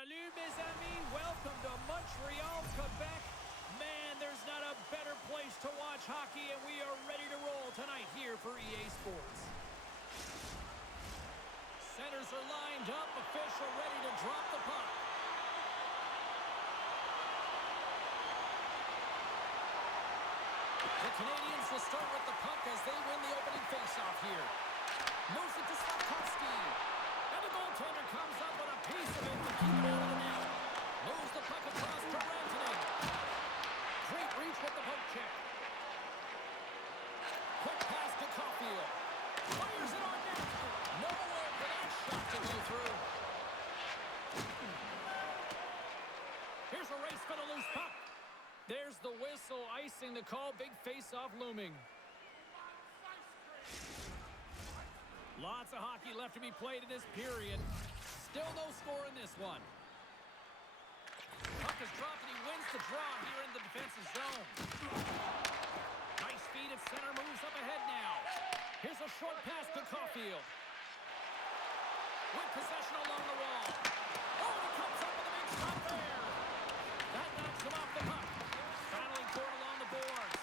Salut, mes amis. Welcome to Montreal, Quebec. Man, there's not a better place to watch hockey, and we are ready to roll tonight here for EA Sports. Centers are lined up. Official ready to drop the puck. The Canadiens will start with the puck as they win the opening faceoff here. Moves it to Slavkovsky. And the goaltender comes up with a piece of it to keep it out of the net. Moves the puck across to Rantanen. Great reach with the poke check. Quick pass to Caulfield. Fires it on net. Nowhere for that shot to go through. Here's a race for the loose puck. There's the whistle, icing the call. Big face-off looming. Lots of hockey left to be played in this period. Still no score in this one. Puck is dropped and he wins the draw here in the defensive zone. Nice feed at center, moves up ahead now. Here's a short pass to Caulfield. With possession along the wall. Oh, he comes up with a big shot there. That knocks him off the puck. Battling for it along the boards.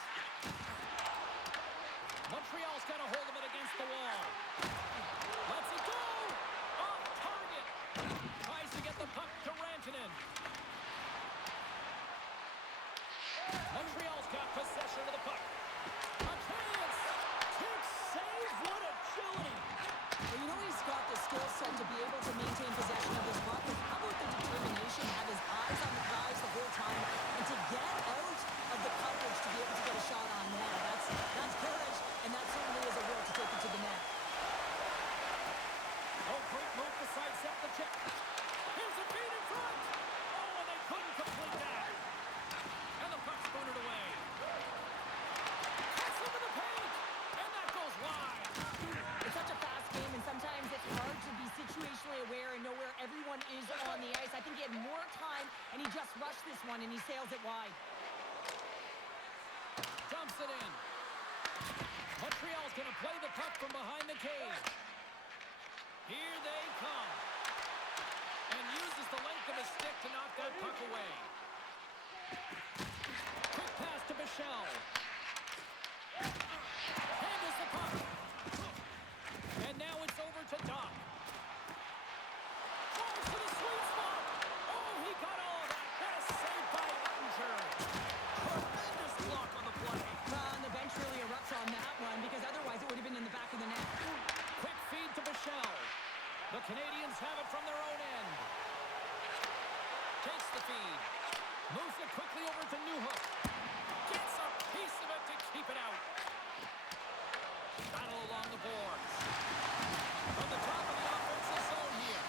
Montreal's got a hold of it against the wall. Lets it go! Off target! Tries to get the puck to Rantanen. Montreal's got possession of the puck. A chance! Kick save! What agility! Well, you know he's got the skill set to be able to maintain possession of his puck. How about the determination, have his eyes on the prize the whole time, and to get out of the coverage to be able to get a shot on net. That's courage, and that certainly is a will to take it to the net. Oh, great move to sidestep the check. Here's a feed in front. Oh, and they couldn't complete that. And the puck's booted away. Cuts into the paint, and that goes wide. It's such a fast game, and sometimes it's hard to be situationally aware and know where everyone is on the ice. I think he had more time, and he just rushed this one, and he sails it wide. Dumps it in. Montreal's going to play the puck from behind the cage. Here they come. And uses the length of his stick to knock that puck away. Quick pass to Bichelle. Handles the puck. And now it's over to Doc. Falls to the sweet spot. Oh, he got all of that. What a save by Ottinger. Tremendous block on the play. And the bench really erupts on that one, because otherwise it would have been in the back of the net. Quick feed to Bichelle. The Canadiens have it from their own end. Takes the feed. Moves it quickly over to Newhook. Gets a piece of it to keep it out. Battle along the boards. From the top of the offensive zone here.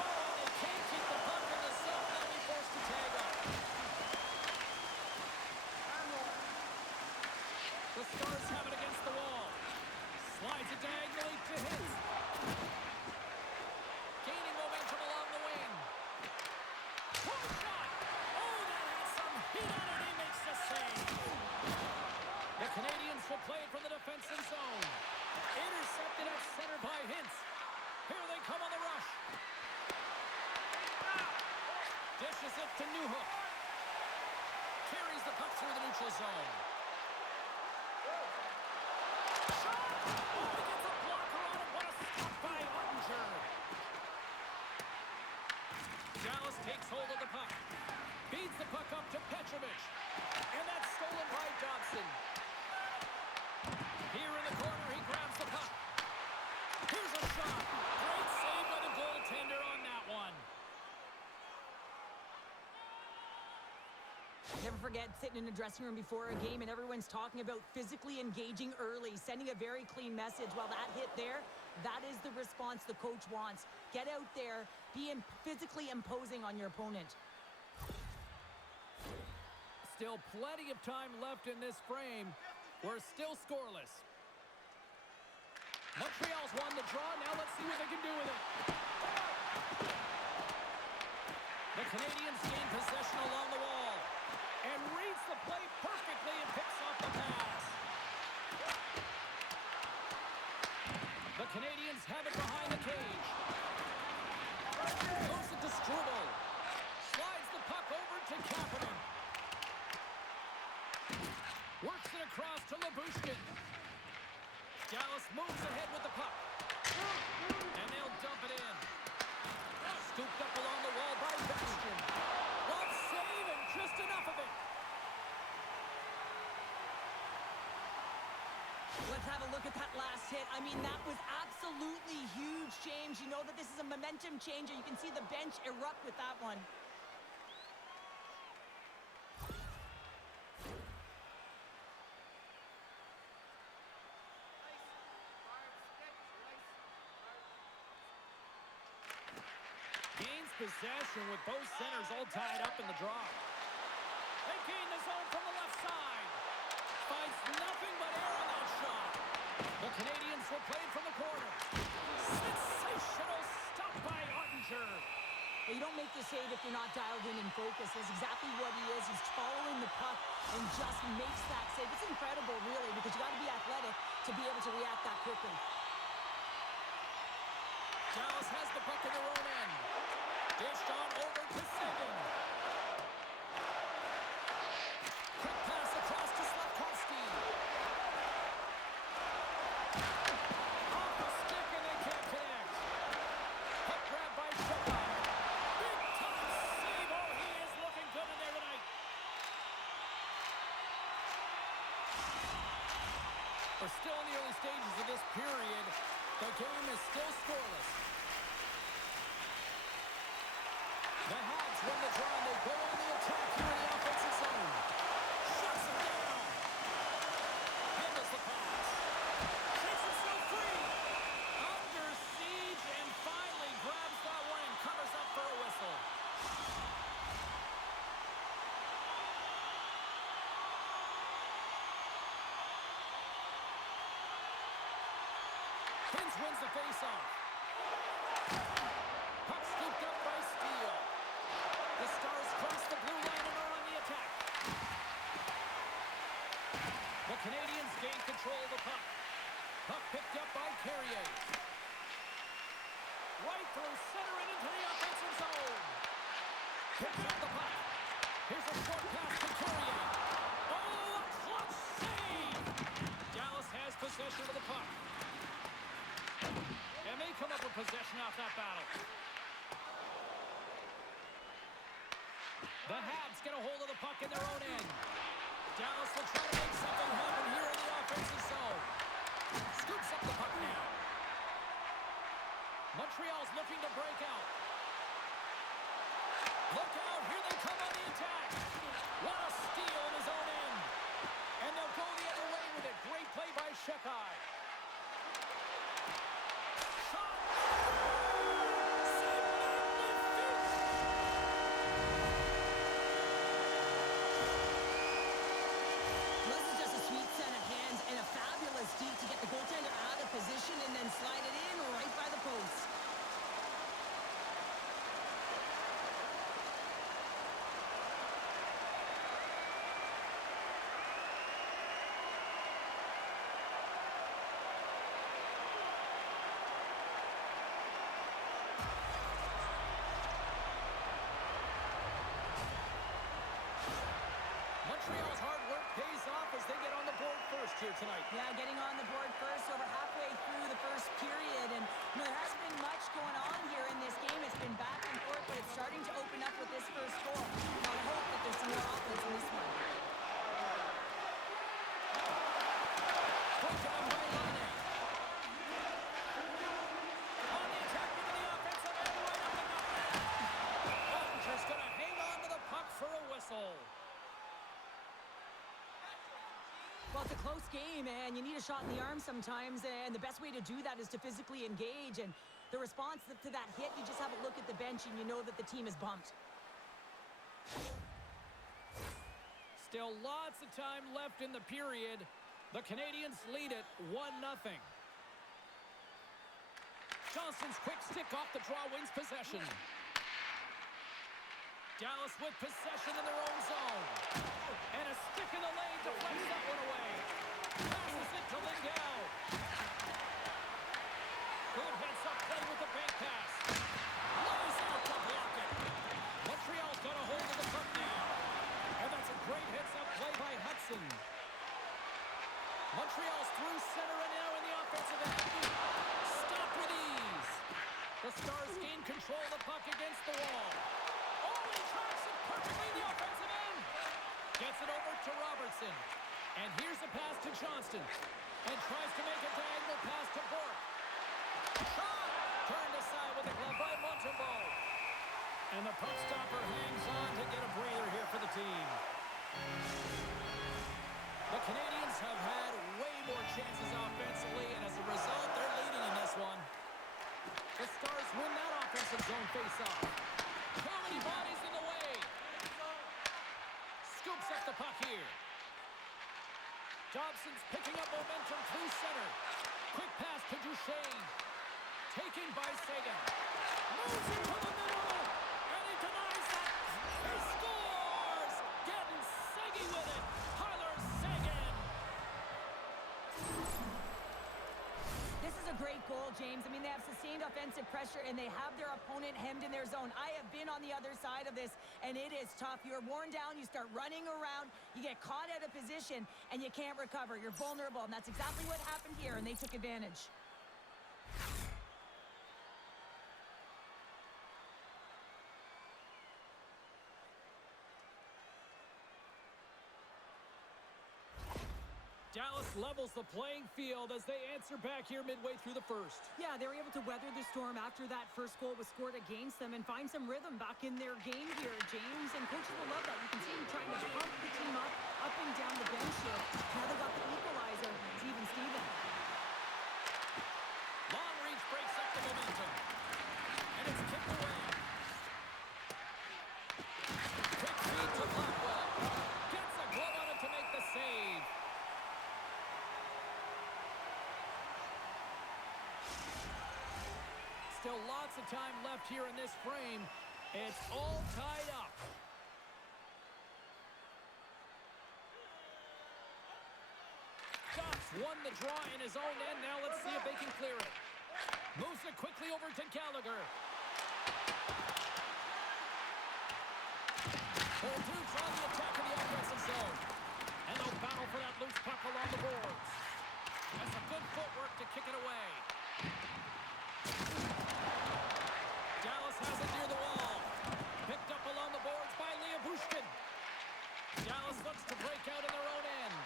Oh, they can't keep the puck in the zone. They'll be forced to tag up. The Stars have it against the wall. Slides it diagonally to Hintz. Gaining momentum along the wing. Point shot! Oh, that has some heat on it. He makes the save. The Canadiens will play it from the defensive zone. Intercepted at center by Hintz. Here they come on the rush. Dishes it to Newhook. Carries the puck through the neutral zone. Dallas takes hold of the puck. Feeds the puck up to Petrovic. And that's stolen by Dobson. Here in the corner, he grabs the puck. Here's a shot. Great save by the goaltender on that one. Never forget sitting in a dressing room before a game and everyone's talking about physically engaging early, sending a very clean message. Well, that hit there, that is the response the coach wants. Get out there, be physically imposing on your opponent. Still plenty of time left in this frame. We're still scoreless. Montreal's won the draw. Now let's see what they can do with it. The Canadiens gain possession along the wall. And reads the play perfectly and picks off the pass. The Canadiens have it behind the cage. Moves it to Struble. Slides the puck over to Kapanen. Works it across to Lyubushkin. Dallas moves ahead with the puck. And they'll dump it in. Scooped up along the wall by Bastian. Glove save and just enough of it. Let's have a look at that last hit. I mean, that was absolutely huge, James. You know that this is a momentum changer. You can see the bench erupt with that one. Gains possession with both centers all tied up in the draw. They gain the zone from the left side. Finds nothing but air on that shot. The Canadiens will play it from the corner. Sensational stop by Ottinger. Well, you don't make the save if you're not dialed in and focused. That's exactly what he is. He's following the puck and just makes that save. It's incredible, really, because you got to be athletic to be able to react that quickly. Dallas has the puck in their own end. Dished on over to Seguin. Quick pass across to Slafkovsky. Off the stick and they can't connect. Puck grab by Shepard. Big time save. Oh, he is looking good in there tonight. We're still in the early stages of this period. The game is still scoreless. The Habs win the draw and they go on the attack here in the offensive zone. Shuts him down. Handles the pass. Takes himself free. Under siege and finally grabs that one and covers up for a whistle. Hintz wins the faceoff. Puck scooped up by Steele. The Stars cross the blue line and are on the attack. The Canadiens gain control of the puck. Puck picked up by Carrier. Right through center and into the offensive zone. Picks up the puck. Here's a short pass to Carrier. Oh, a clutch save! Dallas has possession of the puck. And they come up with possession off that battle. The Habs get a hold of the puck in their own end. Dallas will try to make something happen here in the offensive zone. Scoops up the puck now. Montreal's looking to break out. Look out, here they come on the attack. What a steal in his own end. And they'll go the other way with it. Great play by Shekai. To get the goaltender out of position and then slide it in right by the post. Montreal's hard work pays off as they get on the board first here tonight. Yeah, getting on the board first over halfway through the first period. And there hasn't been much going on here in this game. It's been back and forth, but it's starting to open up with this first goal. Now, I hope that there's some more offense in this one. Broken up by Laine. On the attack into the offensive end, right up the net. Ottinger's going to hang on to the puck for a whistle. Well, it's a close game, and you need a shot in the arm sometimes, and the best way to do that is to physically engage. And the response to that hit, you just have a look at the bench, and you know that the team is bumped. Still lots of time left in the period. The Canadiens lead it 1-0. Johnson's quick stick off the draw wins possession. Dallas with possession in their own zone. And a stick in the lane deflects that one away. Passes it to Lindell. Good heads-up play with the bank pass. Lays out to block it. Montreal's through center and now in the offensive end. Stopped with ease. The Stars gain control of the puck against the wall. Oh, he tracks it perfectly in the offensive end. Gets it over to Robertson. And here's a pass to Johnston. And tries to make a diagonal pass to Bourque. Shot! Turned aside with the glove by Montembeault. And the puck stopper hangs on to get a breather here for the team. The Canadiens have had way more chances offensively, and as a result, they're leading in this one. The Stars win that offensive zone face-off. Too many bodies in the way. Scoops up the puck here. Dobson's picking up momentum through center. Quick pass to Duchesne. Taken by Seguin. Moves into the middle. And he denies that. He scores! Getting Seguin with it. Tyler Seguin. This is a great goal, James. I mean, they have sustained offensive pressure, and they have their opponent hemmed in their zone. I have been on the other side of this, and it is tough. You're worn down. You start running around. You get caught out of position, and you can't recover. You're vulnerable, and that's exactly what happened here, and they took advantage. Dallas levels the playing field as they answer back here midway through the first. Yeah, they were able to weather the storm after that first goal was scored against them and find some rhythm back in their game here, James. And coaches will love that. You can see him trying to pump the team up and down the bench here. Now they got the equalizer. It's even Steven. Long reach breaks up the momentum. And it's kicked away. Quick feed to Blackwell. Gets a glove on it to make the save. Still lots of time left here in this frame. It's all tied up. Ducks won the draw in his own end. Now let's see if they can clear it. Moves it quickly over to Gallagher. Full troops on the attack in the offensive zone. And they'll battle for that loose puck along the boards. That's some good footwork to kick it away. Dallas has it near the wall. Picked up along the boards by Bushkin. Dallas looks to break out in their own end.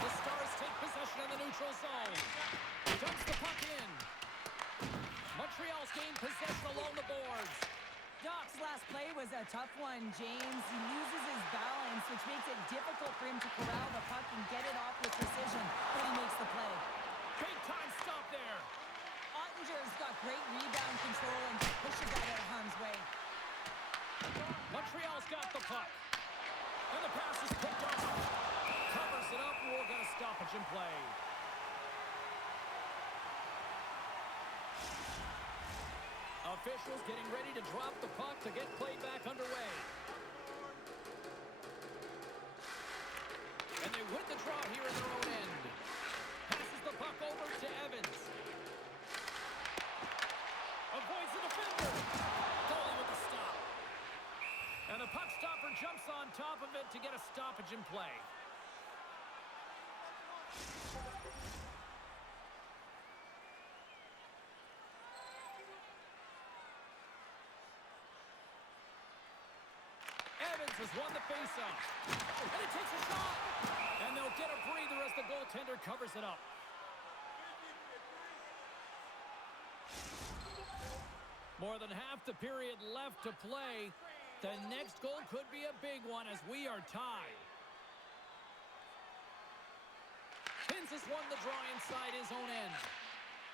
The Stars take possession in the neutral zone. Dumps the puck in. Montreal's gained possession along the boards. Doc's last play was a tough one, James. He loses his balance, which makes it difficult for him to corral the puck and get it off with precision, but he makes the play. Big time stop there. Ottinger's got great rebound control and pushes that out of harm's way. Montreal's got the puck. And the pass is picked up. Covers it up. We'll get a stoppage in play. Officials getting ready to drop the puck to get play back underway. And they win the draw here in their own end. Passes the puck over to Evans. Avoids the defender. Goalie with the stop. And the puck stopper jumps on top of it to get a stoppage in play. Evans has won the faceoff. And he takes a shot. And they'll get a breather as the goaltender covers it up. More than half the period left to play. The next goal could be a big one as we are tied. Pins has won the draw inside his own end.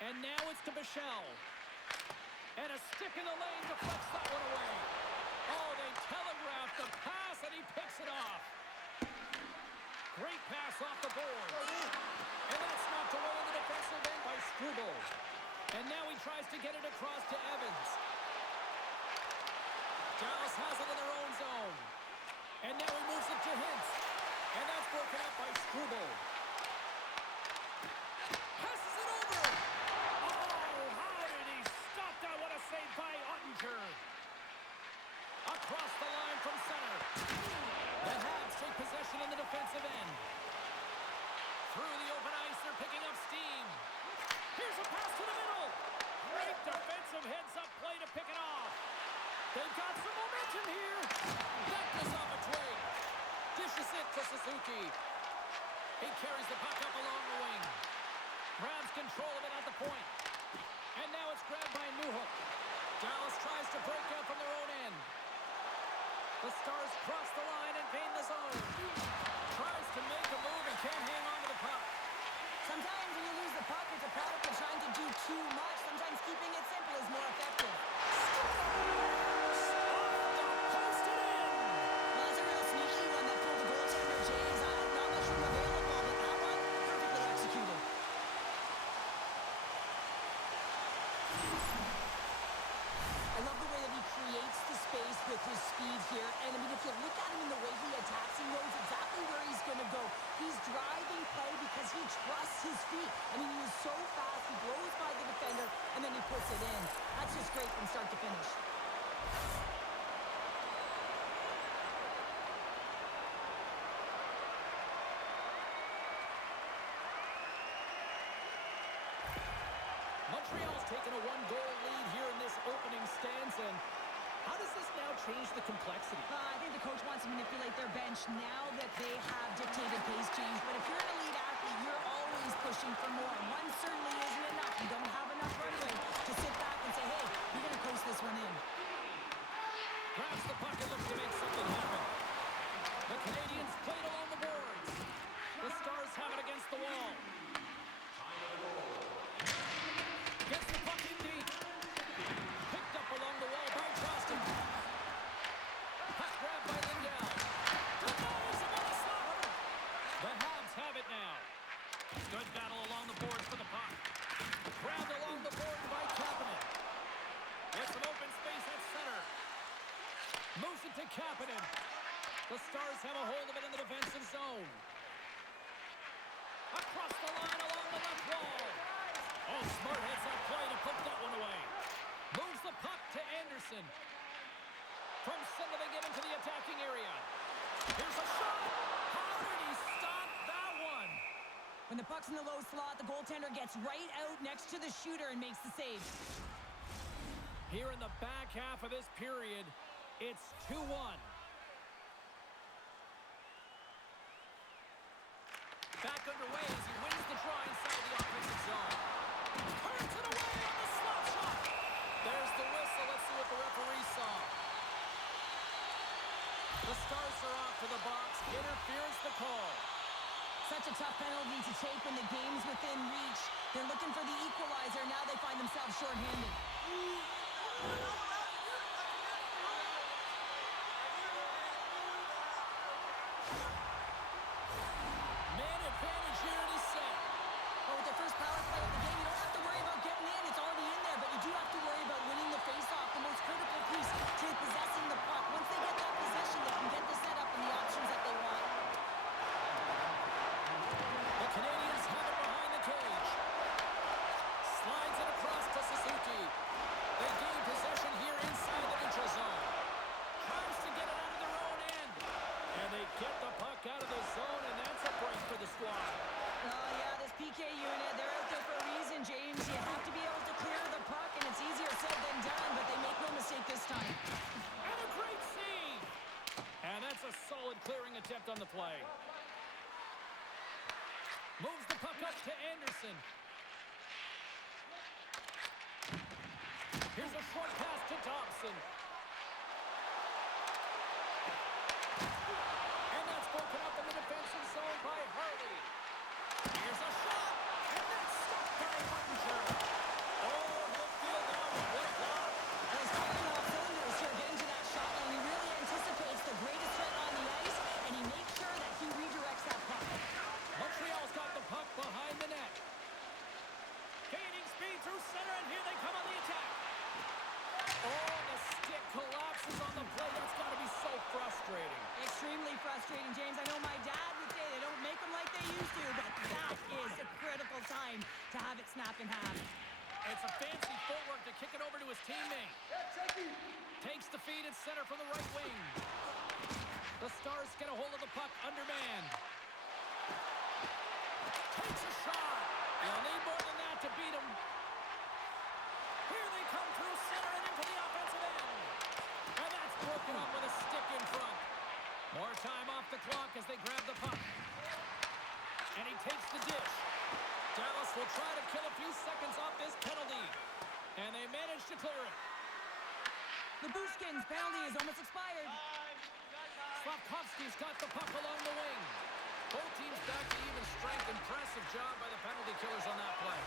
And now it's to Bichelle. And a stick in the lane deflects that one away. Oh, they telegraphed the pass and he picks it off. Great pass off the board. And that's knocked away in the defensive end by Struble. And now he tries to get it across to Evans. Dallas has it in their own zone. And now he moves it to Hintz. And that's broken up by Struble. Passes it over. Oh, how did he stop that? What a save by Ottinger. Across the line from center. The Habs take possession in the defense. a pass to the middle. Great defensive heads-up play to pick it off. They've got some momentum here. That goes off a twig. Dishes it to Suzuki. He carries the puck up along the wing. Grabs control of it at the point. And now it's grabbed by Newhook. Dallas tries to break out from their own end. The Stars cross the line and gain the zone. Tries to make a move and can't hang on to the puck. Sometimes when you lose the puck, it's a product of trying to do too much. Sometimes keeping it simple is more effective. Scores! Off the post and in! Well, that's a real sneaky one that pulled the goaltender, James. Not much room available, but that one, perfectly executed. I love the way that he creates the space with his speed here. And, I mean, if you look at him in the way he attacks, he knows exactly where he's going to go. He's driving play because he trusts his feet. I mean, he is so fast. He blows by the defender, and then he puts it in. That's just great from start to finish. Montreal's taken a one-goal lead here in this opening stanza. And how does this now change the complexity? I think the coach wants to manipulate their bench now that they have dictated pace change. But if you're an elite athlete, you're always pushing for more. One certainly isn't enough. You don't have enough runway to sit back and say, hey, you're going to coast this one in. Grabs the puck and looks to make something happen. The Canadiens played along the boards. The Stars have it against the wall. Gets the puck in deep. Picked up along the wall by Johnston. Puck grabbed by Lindell. Denies him on the slapper. The Habs have it now. Good battle along the boards for the puck. Grabbed along the board by Kapanen. Gets some open space at center. Moves it to Kapanen. The Stars have a hold of it in the defensive zone. Across the line along the left wall. Oh, smart heads-up play to put that one away. Moves the puck to Anderson. From center they get into the attacking area. Here's a shot. How did he stop that one? When the puck's in the low slot, the goaltender gets right out next to the shooter and makes the save. Here in the back half of this period, it's 2-1. Back underway as he wins the draw inside the offensive zone. Turns it away on the slap shot. There's the whistle. Let's see what the referee saw. The Stars are off to the box. Interference the call. Such a tough penalty to take when the game's within reach. They're looking for the equalizer. Now they find themselves shorthanded. Man advantage here in his set. But with their first power play of the game, you don't have to worry about getting in. It's already in there. But you do have to worry about winning the faceoff, the most critical piece to possessing the puck. Once they get that possession, they can get the setup and the options that they want. The Canadiens have it behind the cage. Slides it across to Suzuki. They gain possession here inside the neutral zone. Tries to get it out of their own end. And they get the puck out of the zone, and that's a break for the squad. Oh, yeah, this PK unit, they're out there for a reason, James. You have to be able to clear the puck, and it's easier said than done, but they make no mistake this time. And a great save. And that's a solid clearing attempt on the play. Moves the puck up to Anderson. Here's a short pass to Thompson. And that's broken up in the defensive zone by Harley. Here's a shot. And that's stopped by Huttinger. Oh, midfield now with one block. And he's firing off cylinders here, getting to that shot line. He really anticipates the greatest threat on the ice, and he makes sure that he redirects that puck. Montreal's got the puck behind the net. Gaining speed through center, and here they come on the attack. Oh, the stick collapses on the play. That's got to be so frustrating. Extremely frustrating, James. I know my dad would say they don't make them like they used to, but that is a critical time to have it snap in half. It's a fancy footwork to kick it over to his teammate. Takes the feed at center from the right wing. The Stars get a hold of the puck undermanned. Takes a shot. You'll need more than that to beat him. Labushkin's penalty is almost expired. Slavkovsky's got the puck along the wing. Both teams back to even strength. Impressive job by the penalty killers on that play.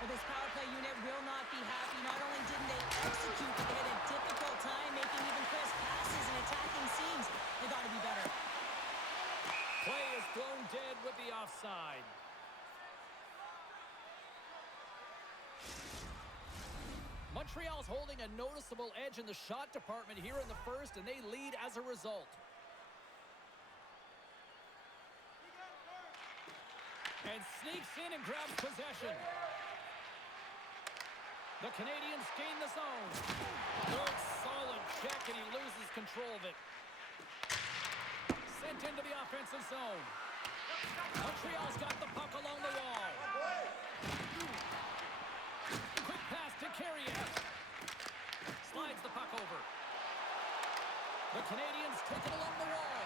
Well, this power play unit will not be happy. Not only didn't they execute, but they had a difficult time making even crisp passes and attacking seams. They got to be better. Play is thrown dead with the offside. Montreal's holding a noticeable edge in the shot department here in the first, and they lead as a result. And sneaks in and grabs possession. The Canadiens gain the zone. Good, solid check, and he loses control of it. Sent into the offensive zone. Montreal's got the puck along the wall. Quick pass to Carrier. Slides the puck over. The Canadiens take it along the wall.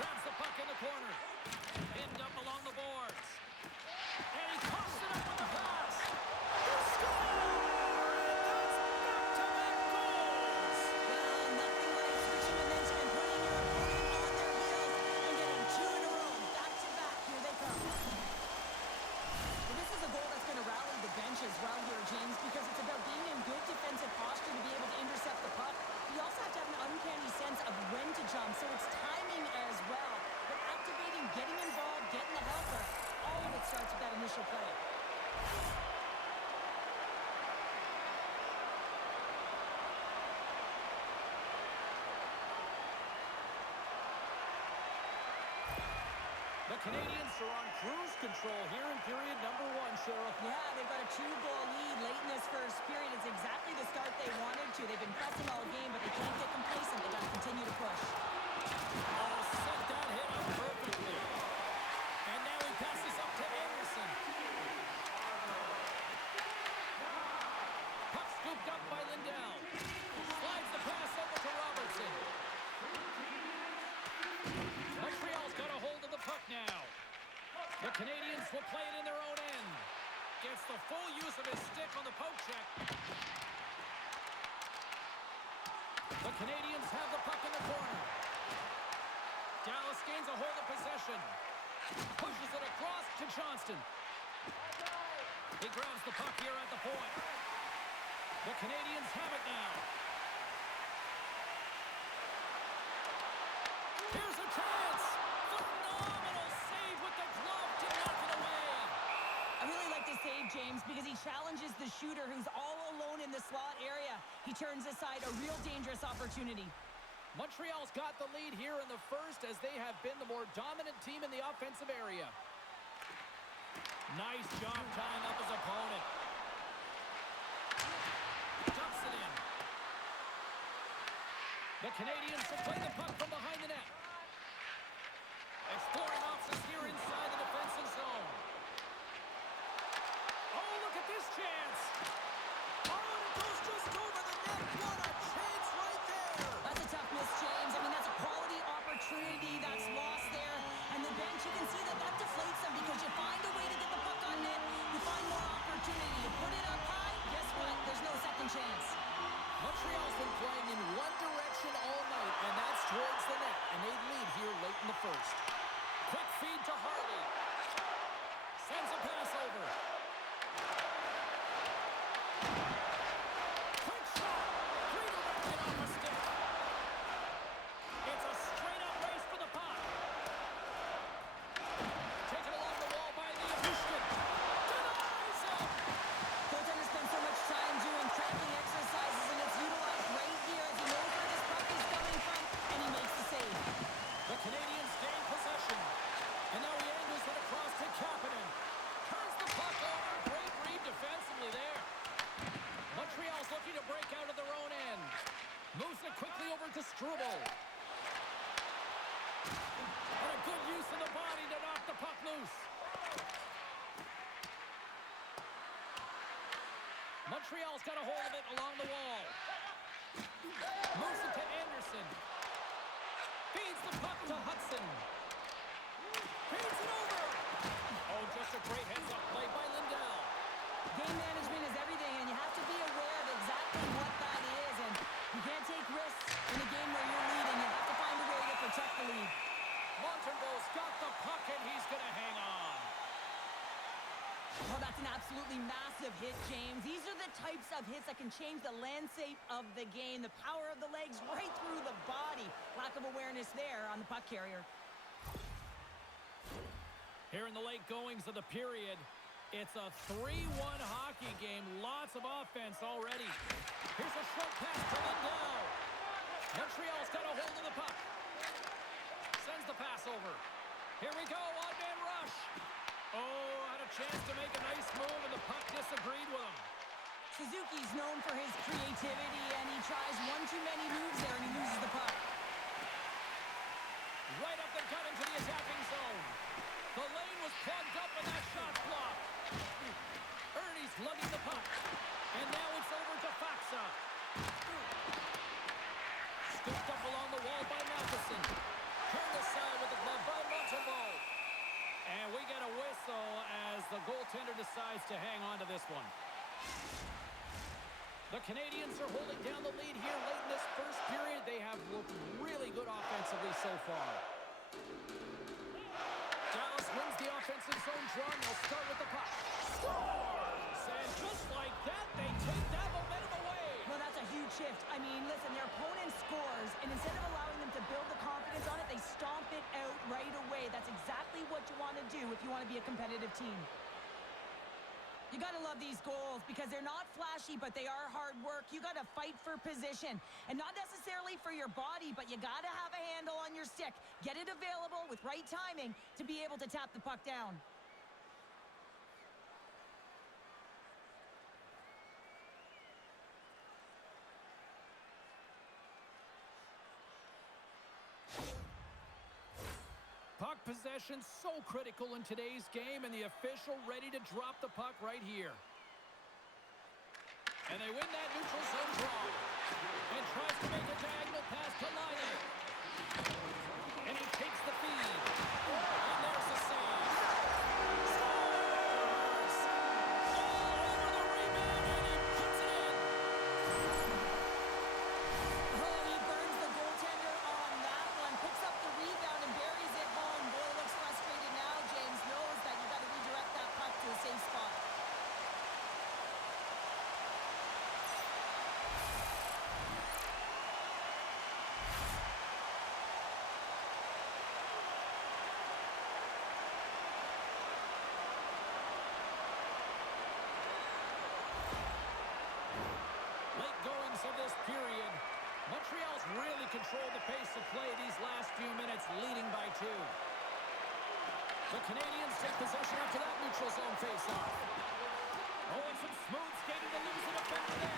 Grabs the puck in the corner. Pinned up along the boards. And he pops it up with the pass. They score! And that's back-to-back goals! Well, nothing like switching momentum and putting your opponent on their heels and getting two in a row. Back-to-back, here they come. Well, this is a goal that's going to rally the bench as well here, James, because it's about being in good defensive posture to be able to intercept the puck. You also have to have an uncanny sense of when to jump, so it's timing as well. But activating, getting involved, getting the helper, all of it starts with that initial play. The Canadiens are on cruise control here in period number 1, Sheriff. Yeah, they've got a 2-goal lead late in this first period. It's exactly the start they wanted to. They've been pressing all game, but they can't get complacent. They've got to continue to push. Oh, set that hit up perfectly. And now he passes up to Anderson. Puck scooped up by Lindell. Slides the pass over to Robertson. Montreal's got a hold of the puck now. The Canadiens will play it in their own end. Gets the full use of his stick on the poke check. The Canadiens have the puck in the corner. Dallas gains a hold of possession. Pushes it across to Johnston. He grabs the puck here at the point. The Canadiens have it now. Here's a chance. Phenomenal save with the glove to knock it away. I really like the save, James, because he challenges the shooter who's all alone in the slot area. He turns aside a real dangerous opportunity. Montreal's got the lead here in the first as they have been the more dominant team in the offensive area. Nice job tying up his opponent. Dumps it in. The Canadiens will play the puck from behind the net. Exploring options here inside the defensive zone. Oh, look at this chance. Oh, and it goes just over the net. What a chance right there. That's a tough miss, James. I mean, that's a quality opportunity that's lost there. And the bench, you can see that deflates them because you find a way to get the puck on net, you find more opportunity. You put it up high, guess what? There's no second chance. Montreal's been playing in one direction all night, and that's towards the net. And they lead here late in the first. Quick feed to Harley. Sends a pass over. Quick shot. Redirected on the stick. It's a straight-up race for the puck. Taken along the wall by Labushkin. Denies him. Goaltender spends so much time doing tracking exercises, and it's utilized right here as he knows where this puck is coming from, and he makes the save. The Canadiens gain possession. And now he angles it across to Kapanen. Turns the puck over. Great read defensively there. Montreal's looking to break out of their own end. Moves it quickly over to Struble. And a good use of the body to knock the puck loose. Montreal's got a hold of it along the wall. Moves it to Anderson. Feeds the puck to Hudson. Feeds it over. Oh, just a great heads-up play by Lindell. Game management is everything, and you have to be aware that the lead. Montembeau's got the puck, and he's going to hang on. Oh, that's an absolutely massive hit, James. These are the types of hits that can change the landscape of the game. The power of the legs right through the body. Lack of awareness there on the puck carrier. Here in the late goings of the period, it's a 3-1 hockey game. Lots of offense already. Here's a short pass to Lindell. Montreal's got a hold of the puck. Sends the pass over. Here we go, one-man rush. Oh, had a chance to make a nice move, and the puck disagreed with him. Suzuki's known for his creativity, and he tries one too many moves there, and he loses the puck. Right up the gut into the attacking zone. The lane was plugged up, and that shot blocked. Ernie's lugging the puck. And now it's over to Faxa. Scooped up along the wall by Matheson. Turned aside with the glove by Montembeau. And we get a whistle as the goaltender decides to hang on to this one. The Canadiens are holding down the lead here late in this first period. They have looked really good offensively so far. Dallas wins the offensive zone draw, and they'll start with the puck. Scores! And just like that, they take that momentum away. Well, that's a huge shift. I mean, listen, their opponent scores, and instead of allowing them to build the confidence on it, they stomp it out right away. That's exactly what you want to do if you want to be a competitive team. You got to love these goals because they're not flashy, but they are hard work. You got to fight for position, and not necessarily for your body, but you got to have a handle on your stick. Get it available with right timing to be able to tap the puck down. Puck possession so critical in today's game, and the official ready to drop the puck right here. And they win that neutral zone draw. And tries to make a diagonal pass to Laine. And he takes the feed. And there's the save. Scores! All over the rebound, and he puts it in. Oh, he burns the goaltender on that one. Picks up the rebound and buries it home. Boy, looks frustrated now. James knows that you got to redirect that puck to a safe spot. Late goings of this period. Montreal's really controlled the pace of play these last few minutes, leading by 2. The Canadiens take possession after that neutral zone face-off. Oh, and some smooth skating to lose the defender there.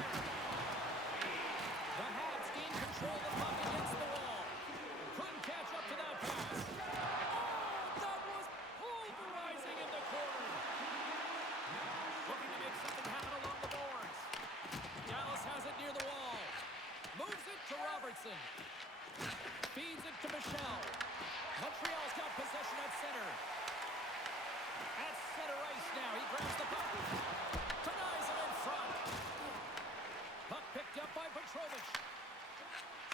The Habs gain control of the puck against the wall. Couldn't catch up to that pass. Oh, that was pulverizing in the corner. Looking to make something happen along the boards. Dallas has it near the wall. Moves it to Robertson. Feeds it to Michel. Montreal's got possession at center. At center ice now. He grabs the puck. Denies it in front. Puck picked up by Petrovich.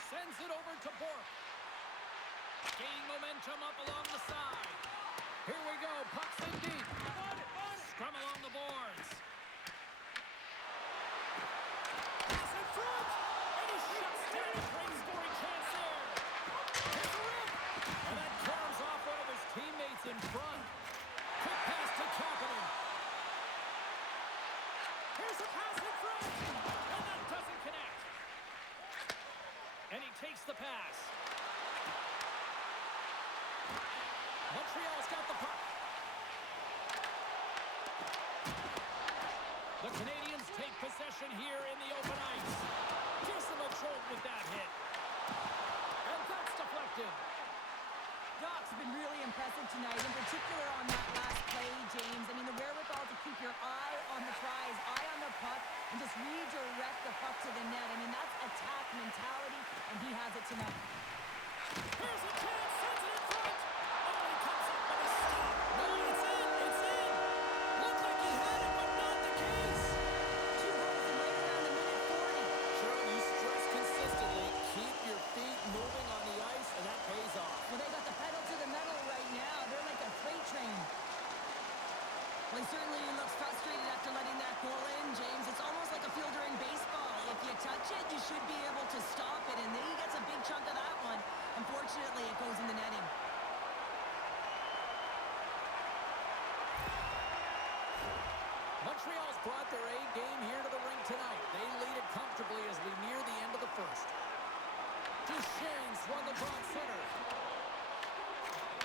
Sends it over to Bork. Gaining momentum up along the side. Here we go. Puck's in deep. Scrum along the boards. Pass in front. And he shuts down a great scoring chance there. Here's a rip. And that carves off one of his teammates in front. Quick pass to Kapanen. Here's a pass in front. And that doesn't connect. And he takes the pass. Montreal's got the puck. The Canadiens take possession here in the open ice. Gives them a jolt with that hit. And that's deflected. Doc's been really impressive tonight, in particular on that last play, James. I mean, the wherewithal to keep your eye on the prize, eye on the puck, and just redirect the puck to the net. I mean, that's attack mentality, and he has it tonight. Here's a chance, sends it in front. Oh, he comes up with a stop. No, it's in, it's in. Looked like he had it, but not the case. 2 goals in right around the minute 40. Sure, you stress consistently. Keep your feet moving on the ice, and that pays off. Well, they Montreal's brought their A game here to the rink tonight. They lead it comfortably as we near the end of the first. Duchesne swung the draw center.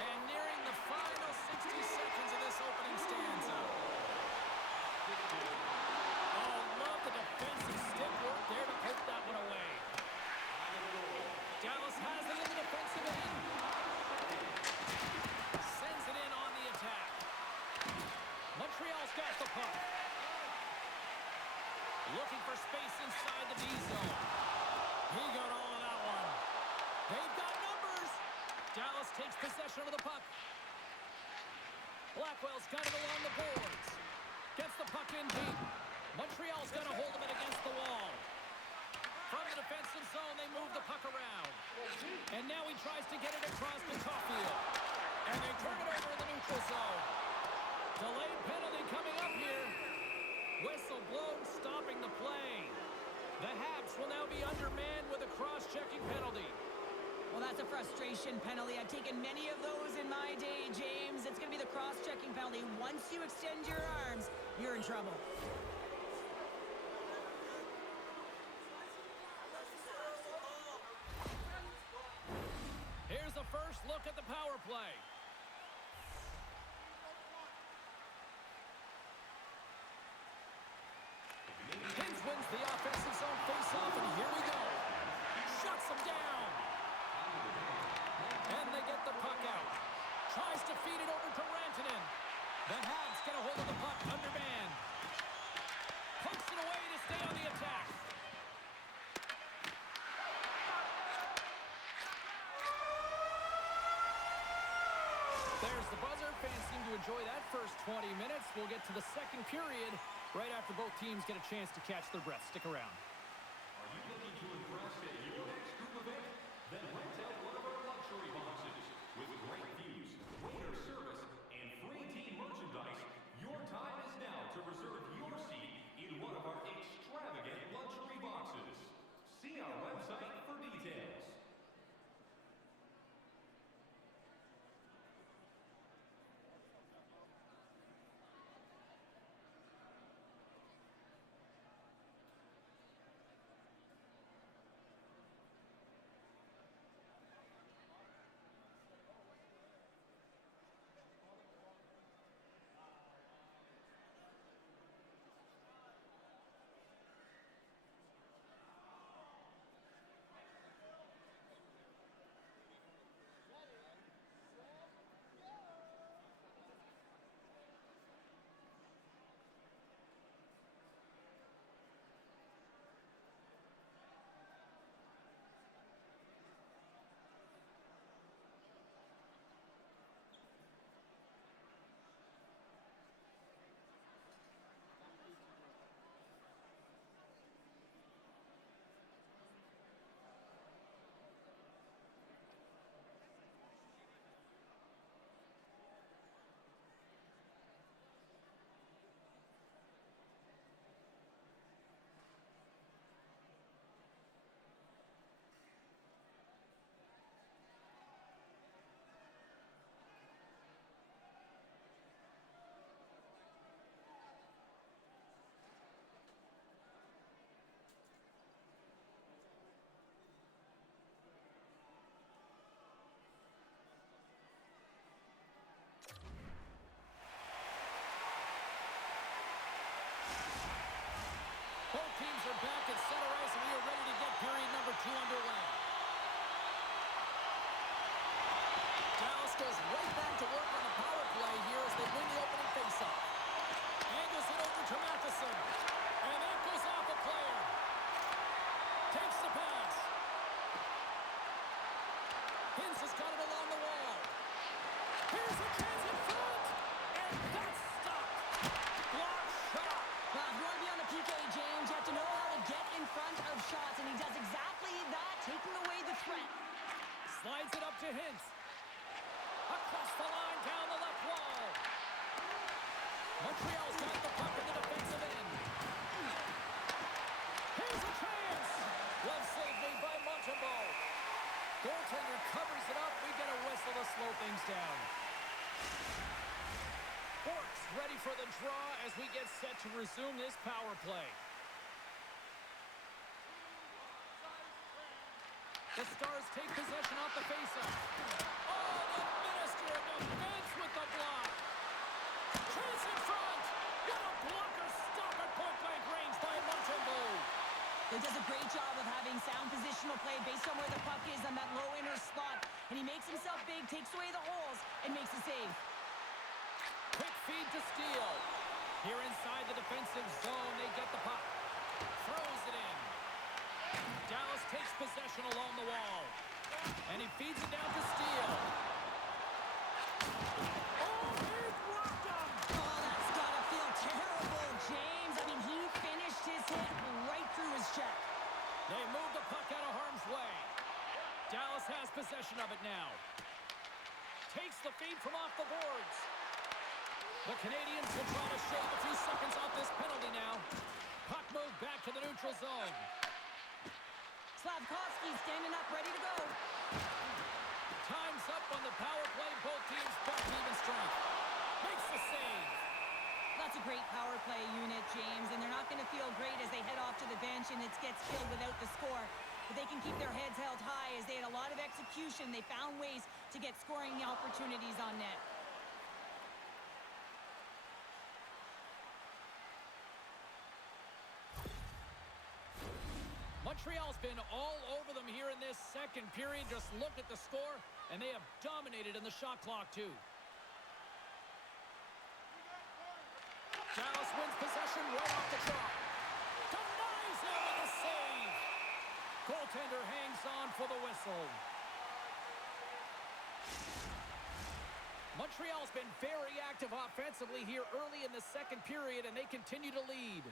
And nearing the final 60 seconds of this opening stanza. Oh, love the defensive stick work there to poke that one away. Dallas has it in the defensive end. Sends it in on the attack. Montreal's got the puck. Looking for space inside the D zone. He got all of that one. They've got numbers. Dallas takes possession of the puck. Blackwell's got it along the boards. Gets the puck in deep. Montreal's got a hold of it against the wall. From the defensive zone, they move the puck around. And now he tries to get it across to Caulfield. And they turn it over in the neutral zone. Delayed penalty coming up here. Whistle blown, stopping the play. The Habs will now be undermanned with a cross-checking penalty. Well, that's a frustration penalty. I've taken many of those in my day, James. It's going to be the cross-checking penalty. Once you extend your arms, you're in trouble. Here's a first look at the power play. Hintz wins the offensive zone faceoff, and here we go. Shuts him down. And they get the puck out. Tries to feed it over to Rantanen. The Habs get a hold of the puck undermanned. Pumps it away to stay on the attack. There's the buzzer. Fans seem to enjoy that first 20 minutes. We'll get to the second period right after both teams get a chance to catch their breath. Stick around. Are you looking to impress at your next group event? Then rent out one of our luxury boxes. With great views, waiter service, and free team merchandise, your time is now to reserve your seat in one of our extravagant luxury boxes. See our website for details. are back at center ice, and we are ready to get period number 2 underway. Dallas goes right back to work on the power play here as they win the opening faceoff. Angles it over to Matheson. And that goes off a player. Takes the pass. Hintz has got it along the wall. Here's a chance in front. And that's stopped. Block shot. Well, if you want to be on the PK, James, you have to know how to get in front of shots, and he does exactly that, taking away the threat. Slides it up to Hintz. Across the line, down the left wall. Montreal's got the puck in the defensive end. Here's a chance. Glove save made by Montembeault. Goaltender covers it up. We get a whistle to slow things down. Borks ready for the draw as we get set to resume this power play. The Stars take possession off the faceoff. Oh, the Minister of Defense with the block. Chase in front. What a blocker stop at point-blank range by Montreal. He does a great job of having sound positional play based on where the puck is on that low inner spot. And he makes himself big, takes away the holes, and makes a save. Quick feed to Steele. Here inside the defensive zone, they get the puck. Throws it in. Dallas takes possession along the wall. And he feeds it down to Steele. Oh, he's rocked him! Oh, that's gotta feel terrible, James. I mean, he finished his hit right through his check. They move the puck out of harm's way. Dallas has possession of it now. Takes the feed from off the boards. The Canadiens will try to shave a few seconds off this penalty now. Puck moved back to the neutral zone. Slavkovsky standing up, ready to go. Time's up on the power play. Both teams back to even strength. Makes the save. That's a great power play unit, James, and they're not going to feel great as they head off to the bench and it gets killed without the score. But they can keep their heads held high as they had a lot of execution. They found ways to get scoring opportunities on net. Montreal's been all over them here in this second period. Just look at the score, and they have dominated in the shot clock, too. Dallas wins possession right off the drop. Denies him with a save. Goaltender hangs on for the whistle. Montreal's been very active offensively here early in the second period, and they continue to lead.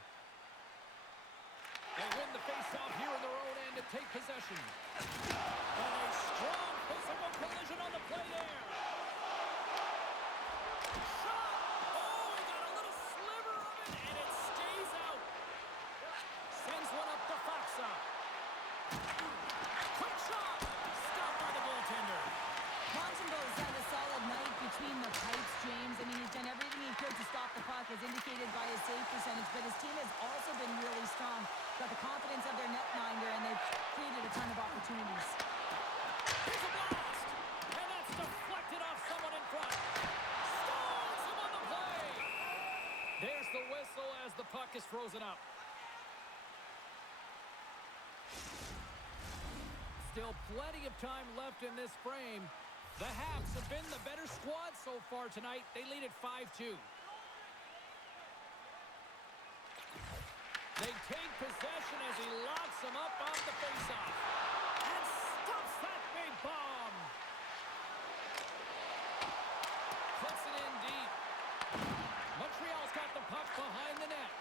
They win the faceoff here in their own end to take possession. And a strong physical collision on the play there. Shot! Oh, he got a little sliver of it, and it stays out. Sends one up to Foxa. Quick shot! Stopped by the goaltender. Montembeau's had a solid night between the pipes, James. I mean, he's done everything he could to stop the puck, as indicated by his save percentage, but his team has also been really strong. Got the confidence of their netminder, and they've created a ton of opportunities. Here's a blast! And that's deflected off someone in front. Stalls him on the play! There's the whistle as the puck is frozen up. Still plenty of time left in this frame. The Habs have been the better squad so far tonight. They lead at 5-2. They take possession as he locks him up off the faceoff. And stuffs that big bomb. Puts it in deep. Montreal's got the puck behind the net.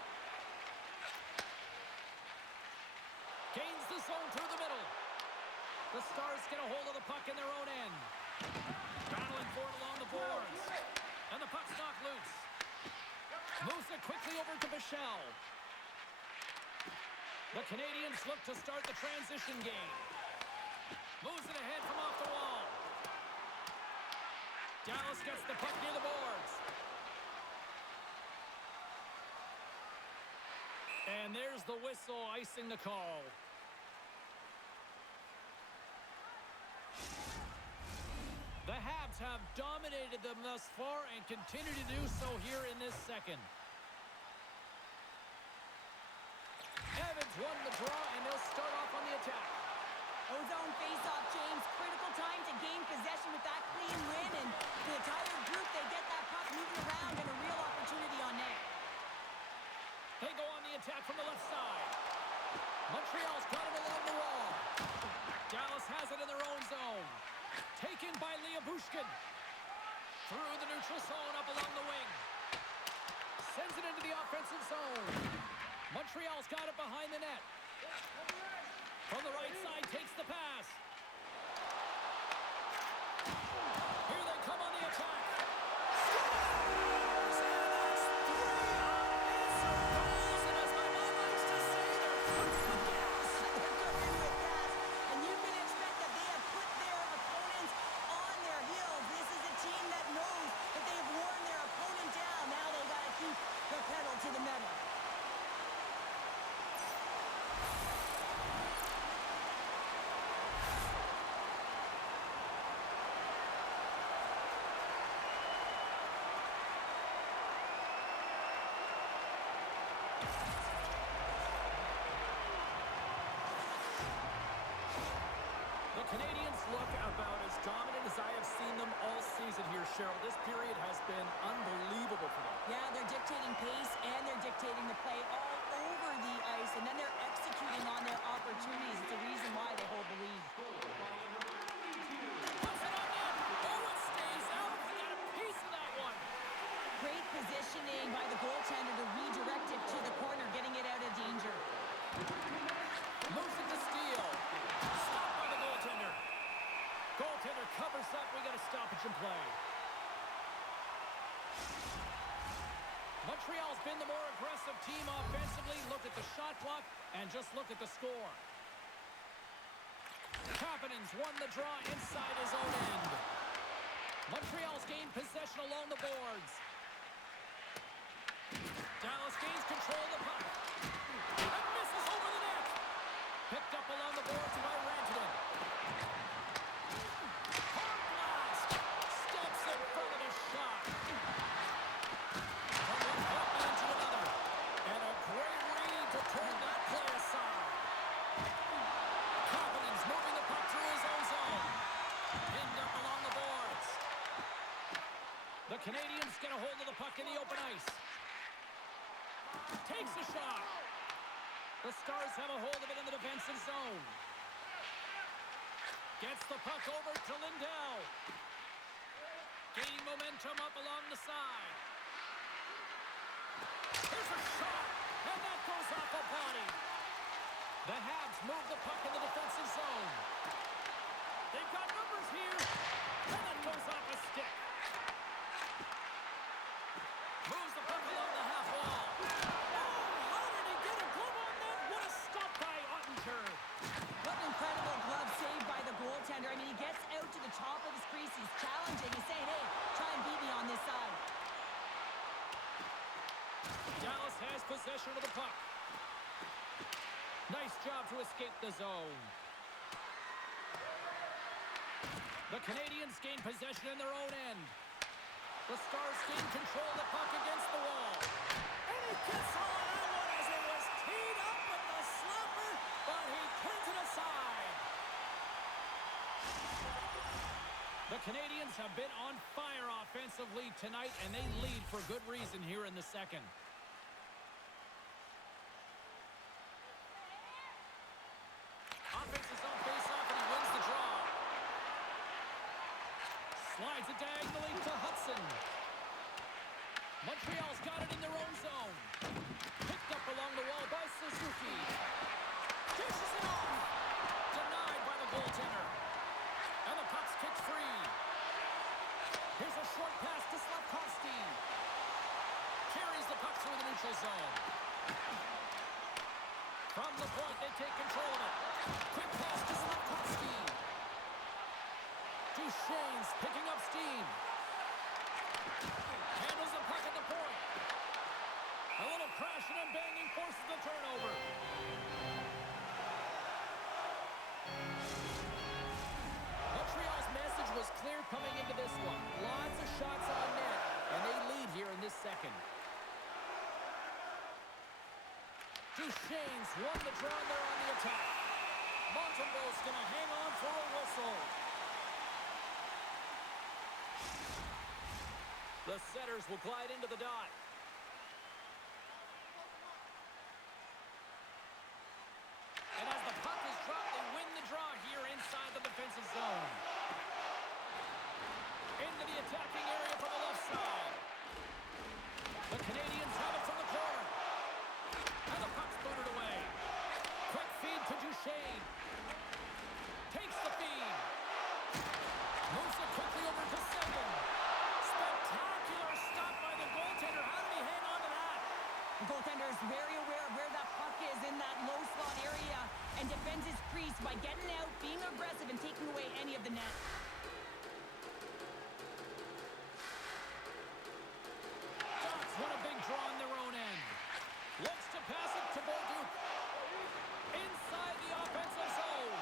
Gains the zone through the middle. The Stars get a hold of the puck in their own end. Battling for it along the boards. And the puck's knocked loose. Moves it quickly over to Michel. The Canadiens look to start the transition game. Moves it ahead from off the wall. Dallas gets the puck near the boards. And there's the whistle icing the call. The Habs have dominated them thus far and continue to do so here in this second. Evans won the draw, and they'll start off on the attack. Ozone face-off, James. Critical time to gain possession with that clean win, and the entire group, they get that puck moving around and a real opportunity on net. They go on the attack from the left side. Montreal's got it along the wall. Dallas has it in their own zone. Taken by Bushkin. Through the neutral zone, up along the wing. Sends it into the offensive zone. Montreal's got it behind the net. From the right side, takes the pass. Here they come on the attack. Scores! And that's 3 unanswered goals. And as my mom likes to say, they're cooking with gas. They're cooking with gas, and you can expect that they have put their opponents on their heels. This is a team that knows that they have worn their opponent down. Now they got Canadiens look about as dominant as I have seen them all season here, Cheryl. This period has been unbelievable for them. Yeah, they're dictating pace and they're dictating the play all over the ice, and then they're executing on their opportunities. It's a reason why they hold the lead. Puts it on net. Oh, it stays out. We got a piece of that one. Great positioning by the goaltender to redirect it to the corner, getting it out of danger. Moves it to steal. Stopped by the goaltender. Goaltender covers up. We got a stoppage in play. Montreal's been the more aggressive team offensively. Look at the shot clock and just look at the score. Kapanen's won the draw inside his own end. Montreal's gained possession along the boards. Dallas gains control of the puck. And misses over the net. Picked up along the boards by Rantanen. Hard blast. Steps in front of his shot. From one point man to another. And a great read to turn that play aside. Kapanen's moving the puck through his own zone. Pinned up along the boards. The Canadiens get a hold of the puck in the open ice. Takes a shot. The Stars have a hold of it in the defensive zone. Gets the puck over to Lindell. Gaining momentum up along the side. Here's a shot, and that goes off a body. The Habs move the puck in the defensive zone. They've got numbers here, and that goes off a stick. Moves the puck along the half wall. What an incredible glove save by the goaltender. I mean, he gets out to the top of his crease. He's challenging. He's saying, hey, try and beat me on this side. Dallas has possession of the puck. Nice job to escape the zone. The Canadiens gain possession in their own end. The Stars gain control of the puck against the wall. And he gets all of that one as it was teed up with the slapper, but he turns it aside. The Canadiens have been on fire offensively tonight, and they lead for good reason here in the second. Offense is on face-off, and he wins the draw. Slides it diagonally to Hudson. Montreal's got it in their own zone. Picked up along the wall by Suzuki. Dishes it off. Denied by the goaltender. And the puck's kicked free. Here's a short pass to Slavkovsky. Carries the puck through the neutral zone. From the point, they take control of it. Quick pass to Slavkovsky. Duchesne's picking up steam. Handles the puck at the point. A little crashing and banging forces the turnover. Montreal's message was clear coming into this one. Lots of shots on net, and they lead here in this second. Duchesne's won the draw and they're on the attack. Montembeau's going to hang on for a whistle. The setters will glide into the dot. And as the puck is dropped, they win the draw here inside the defensive zone. Into the attacking area from the left side. The Canadiens have it from the corner. And the puck's booted away. Quick feed to Duchesne. Takes the feed. Moves it quickly over to Seguin. Spectacular stop by the goaltender. How did he hang on to that? The goaltender is very aware of where that puck is in that low slot area and defends his crease by getting out, being aggressive, and taking away any of the net. Ducks won a big draw on their own end. Looks to pass it to Bolduc. Inside the offensive zone.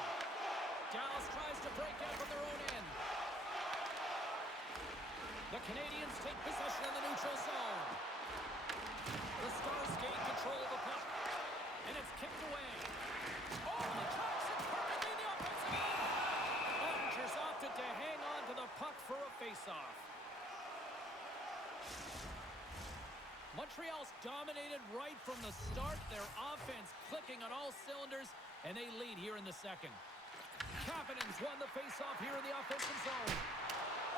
Dallas tries to break out from their own end. The Canadiens take possession in the neutral zone. The Stars gain control of the puck. And it's kicked away. Oh, he tracks it perfectly in the offensive end. moment to hang on to the puck for a faceoff. Montreal's dominated right from the start. Their offense clicking on all cylinders, and they lead here in the second. Kapanen's won the faceoff here in the offensive zone.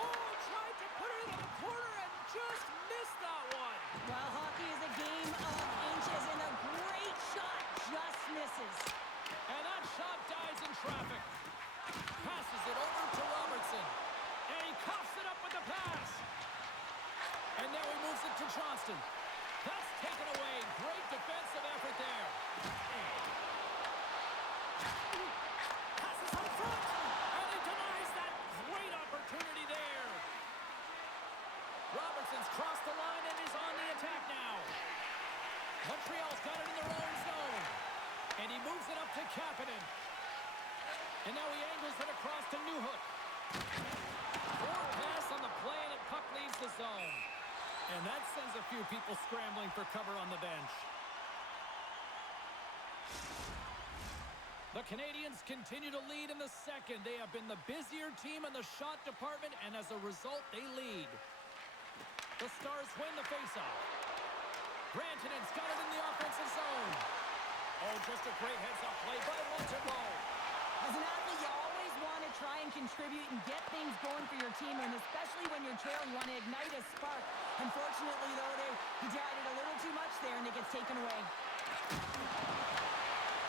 Oh, tried to put it in the corner and just missed that one. Well, hockey is a game of inches, and a great shot just misses. And that shot dies in traffic. Passes it over to Robertson. And he coughs it up with the pass. And now he moves it to Johnston. That's taken away. Great defensive effort there. Passes up front. And he denies that great opportunity there. Robertson's crossed the line and is on the attack now. Montreal's got it in their own zone. And he moves it up to Kapanen. And now he angles it across to Newhook. Poor pass on the play, and the puck leaves the zone. And that sends a few people scrambling for cover on the bench. The Canadiens continue to lead in the second. They have been the busier team in the shot department, and as a result, they lead. The Stars win the faceoff. Rantanen's got it in the offensive zone. Oh, just a great heads-up play by Montembeault. As an athlete, you always want to try and contribute and get things going for your team, and especially when you're trailing, you want to ignite a spark. Unfortunately, though, he tried it a little too much there, and it gets taken away.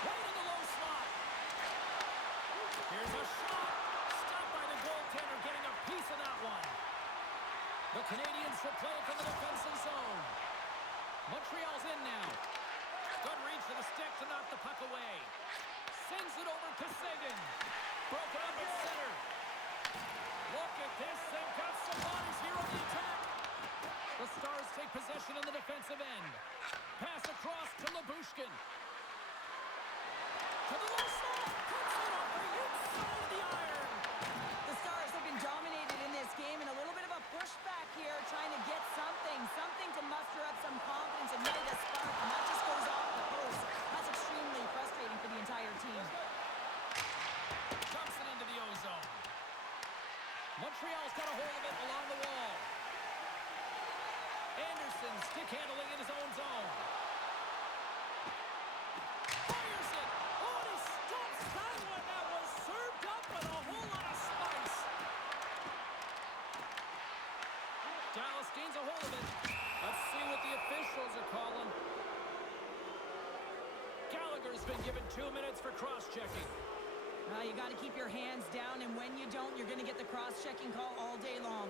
Right in the low slot. Here's a shot. Stopped by the goaltender, getting a piece of that one. The Canadiens will play it from the defensive zone. Montreal's in now. Good reach to the stick to knock the puck away. Sends it over to Seguin. Broken up at center. Look at this. They've got some bodies here on the attack. The Stars take possession in the defensive end. Pass across to Lyubushkin. To the low slot. Cuts it off the inside of the iron. The Stars have been dominated in this game, and a little bit of a pushback here, trying to get something to muster up some confidence and ignite a spark, and that just goes off the post. That's extremely frustrating for the entire team. Dumps it into the ozone. Montreal's got a hold of it along the wall. Anderson stick handling in his own zone. Fires it. Oh, and he stops that one. That was served up with a whole lot of spice. Dallas gains a hold of it. Let's see what the officials are calling. Gallagher's been given 2 minutes for cross-checking. You got to keep your hands down, and when you don't, you're going to get the cross-checking call all day long.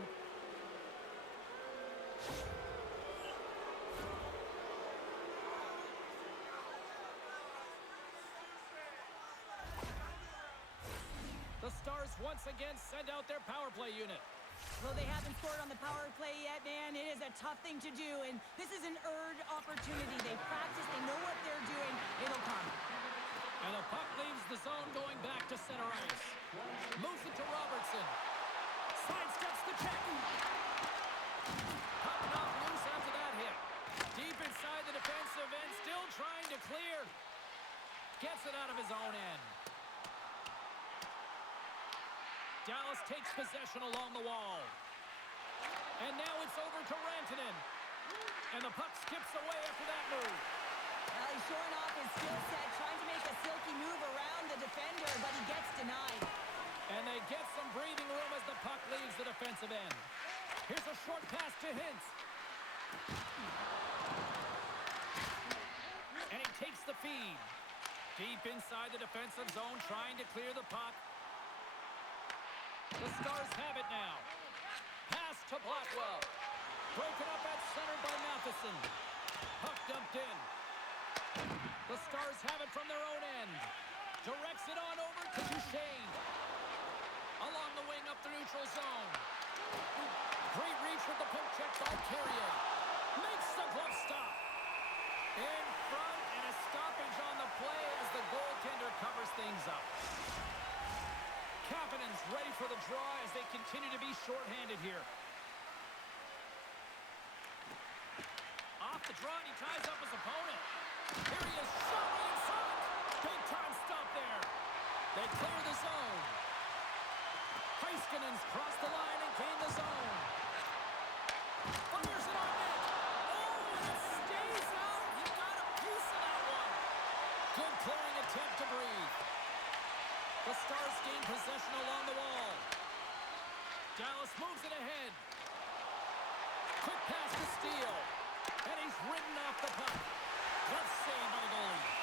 The Stars once again send out their power play unit. Well, they haven't scored on the power play yet, man. It is a tough thing to do, and this is an earned opportunity. They practice, they know what they're doing. It'll come. And the puck leaves the zone going back to center ice. Moves it to Robertson. Sidesteps the check. Puck knocked loose after that hit. Deep inside the defensive end, still trying to clear. Gets it out of his own end. Dallas takes possession along the wall. And now it's over to Rantanen. And the puck skips away after that move. Well, he's showing off his skill set, trying to make a silky move around the defender, but he gets denied. And they get some breathing room as the puck leaves the defensive end. Here's a short pass to Hintz. And he takes the feed. Deep inside the defensive zone, trying to clear the puck. The Stars have it now. Pass to Blackwell. Broken up at center by Matheson. Puck dumped in. The Stars have it from their own end. Directs it on over to Duchesne. Along the wing up the neutral zone. Great reach with the poke check by Carrier. Makes the glove stop. In front, and a stoppage on the play as the goaltender covers things up. Kapanen's ready for the draw as they continue to be shorthanded here. Off the draw, and he ties up his opponent. Here he is, shot way inside. Big time stop there. They clear the zone. Heiskanen's crossed the line and gained the zone. Fires it on net. Oh, and it stays out. He got a piece of that one. Good clearing attempt to breathe. The Stars gain possession along the wall. Dallas moves it ahead. Quick pass to Steele. And he's ridden off the puck. Good save by the goalie.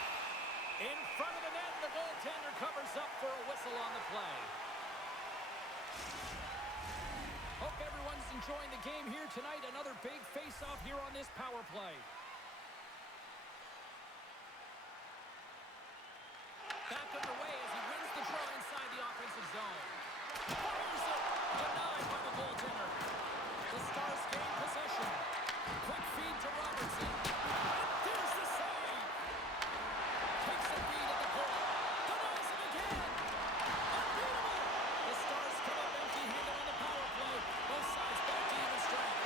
In front of the net, the goaltender covers up for a whistle on the play. Hope everyone's enjoying the game here tonight. Another big face-off here on this power play. Back underway as he wins the draw inside the offensive zone. Fires it! Denied by the goaltender. The Stars gain possession. Quick feed to Robertson. And there's the save! Takes a beat at the goal. Denies him again! Unbeatable! The Stars come up empty-handed on the power play. Both sides back to even strength.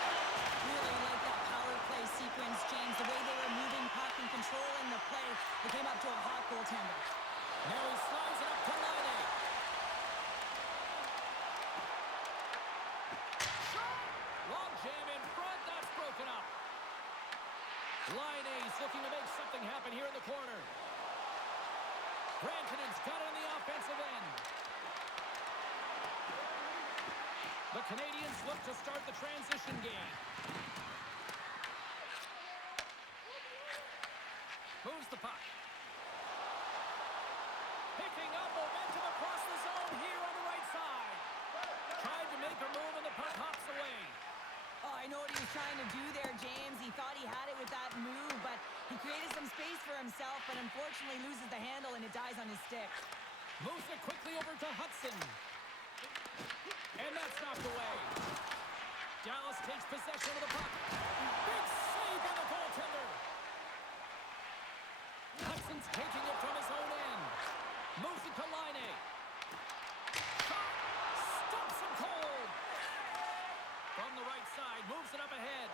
Really like that power play sequence, James. The way they were moving, puck, and controlling the play. They came up to a hot goaltender. Now he slides it up to Laine. Shot! Long jam in front. That's broken up. Laine's looking to make something happen here in the corner. Rantanen's got it on the offensive end. The Canadiens look to start the transition game. Moves the puck. Picking up momentum across the zone here on the right side. Tried to make a move and the puck hops away. Oh, I know what he was trying to do there, James. He thought he had it with that move, but he created some space for himself, but unfortunately loses the handle and it dies on his stick. Moves it quickly over to Hudson. And that's knocked away. Dallas takes possession of the puck. Big save by the goaltender. Hudson's taking it from his own end. Moves it to Laine. Shot! Stumps him cold. From the right side, moves it up ahead.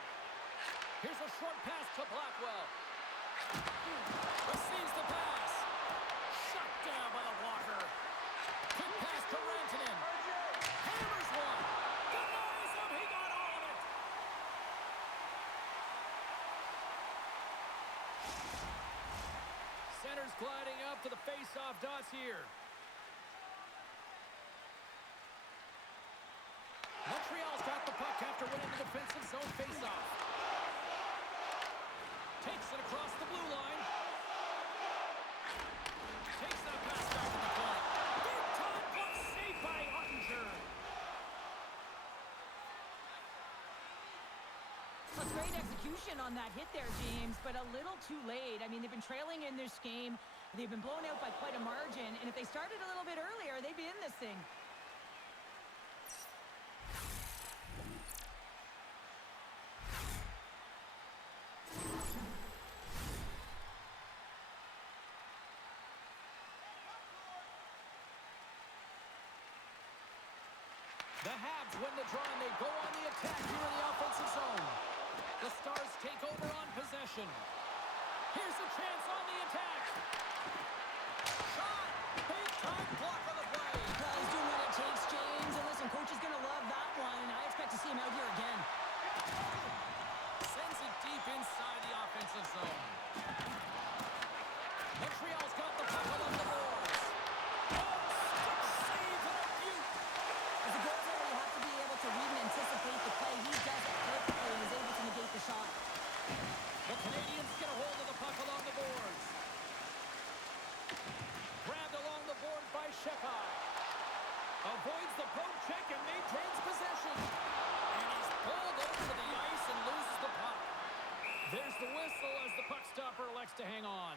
Here's a short pass to Blackwell. Receives the pass. Shut down by the blocker. Quick pass to Rantanen. Hammers one. Denies him. He got all of it. Center's gliding up to the face-off dots here. Montreal's got the puck after winning the defensive zone face-off. Takes it across the blue line. Takes that pass back to the point. Big time block save by Ottinger. A great execution on that hit there, James, but a little too late. I mean, they've been trailing in this game. They've been blown out by quite a margin, and if they started a little bit earlier, they'd be in this thing. The Habs win the draw and they go on the attack here in the offensive zone. The Stars take over on possession. Here's a chance on the attack. Shot! Big time block on the play. Well, he's doing what it takes, James, and listen, coach is going to love that one. I expect to see him out here again. Sends it deep inside the offensive zone. Montreal's got the puck along the boards. Oh, stick save and a beaut. As a goaltender, you have to be able to read and anticipate the play. He does it perfectly and is able to negate the shot. The Canadiens get a hold of the puck along the boards. Grabbed along the board by Shekar. Avoids the poke check and maintains possession. And he's pulled over to the ice and loses the puck. There's the whistle as the puck stopper elects to hang on.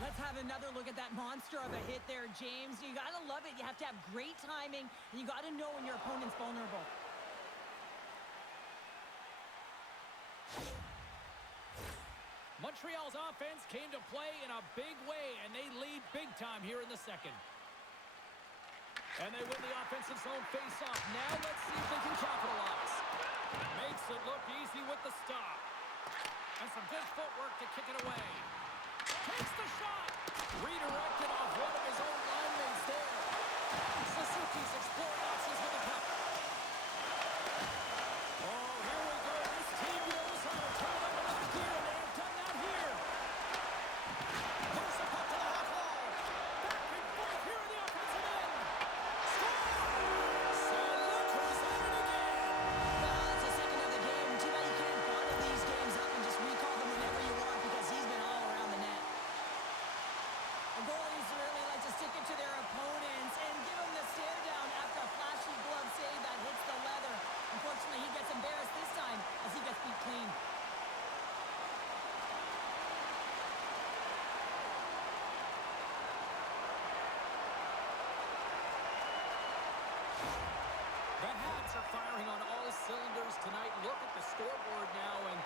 Let's have another look at that monster of a hit there, James. You got to love it. You have to have great timing, and you got to know when your opponent's vulnerable. Montreal's offense came to play in a big way, and they lead big time here in the second. And they win the offensive zone face-off. Now let's see if they can capitalize. Makes it look easy with the stop. And some good footwork to kick it away. Takes the shot. Redirected off one of his own line mates there. Suzuki's exploring options with the puck. Oh, here we go. This team knows how to turn it up another gear, and they have done that here. Here's the puck to the half wall. Back and forth here in the offensive end. Scores! And look who's at it again. Well, it's the second of the game. Too bad you can't bottle these games up and just recall them whenever you want because he's been all around the net. Goalies really like to stick it to their opponents and give them the stare down after a flashy glove save that hits the leather. Unfortunately, he gets embarrassed this time as he gets beat clean. The Habs are firing on all cylinders tonight. Look at the scoreboard now, and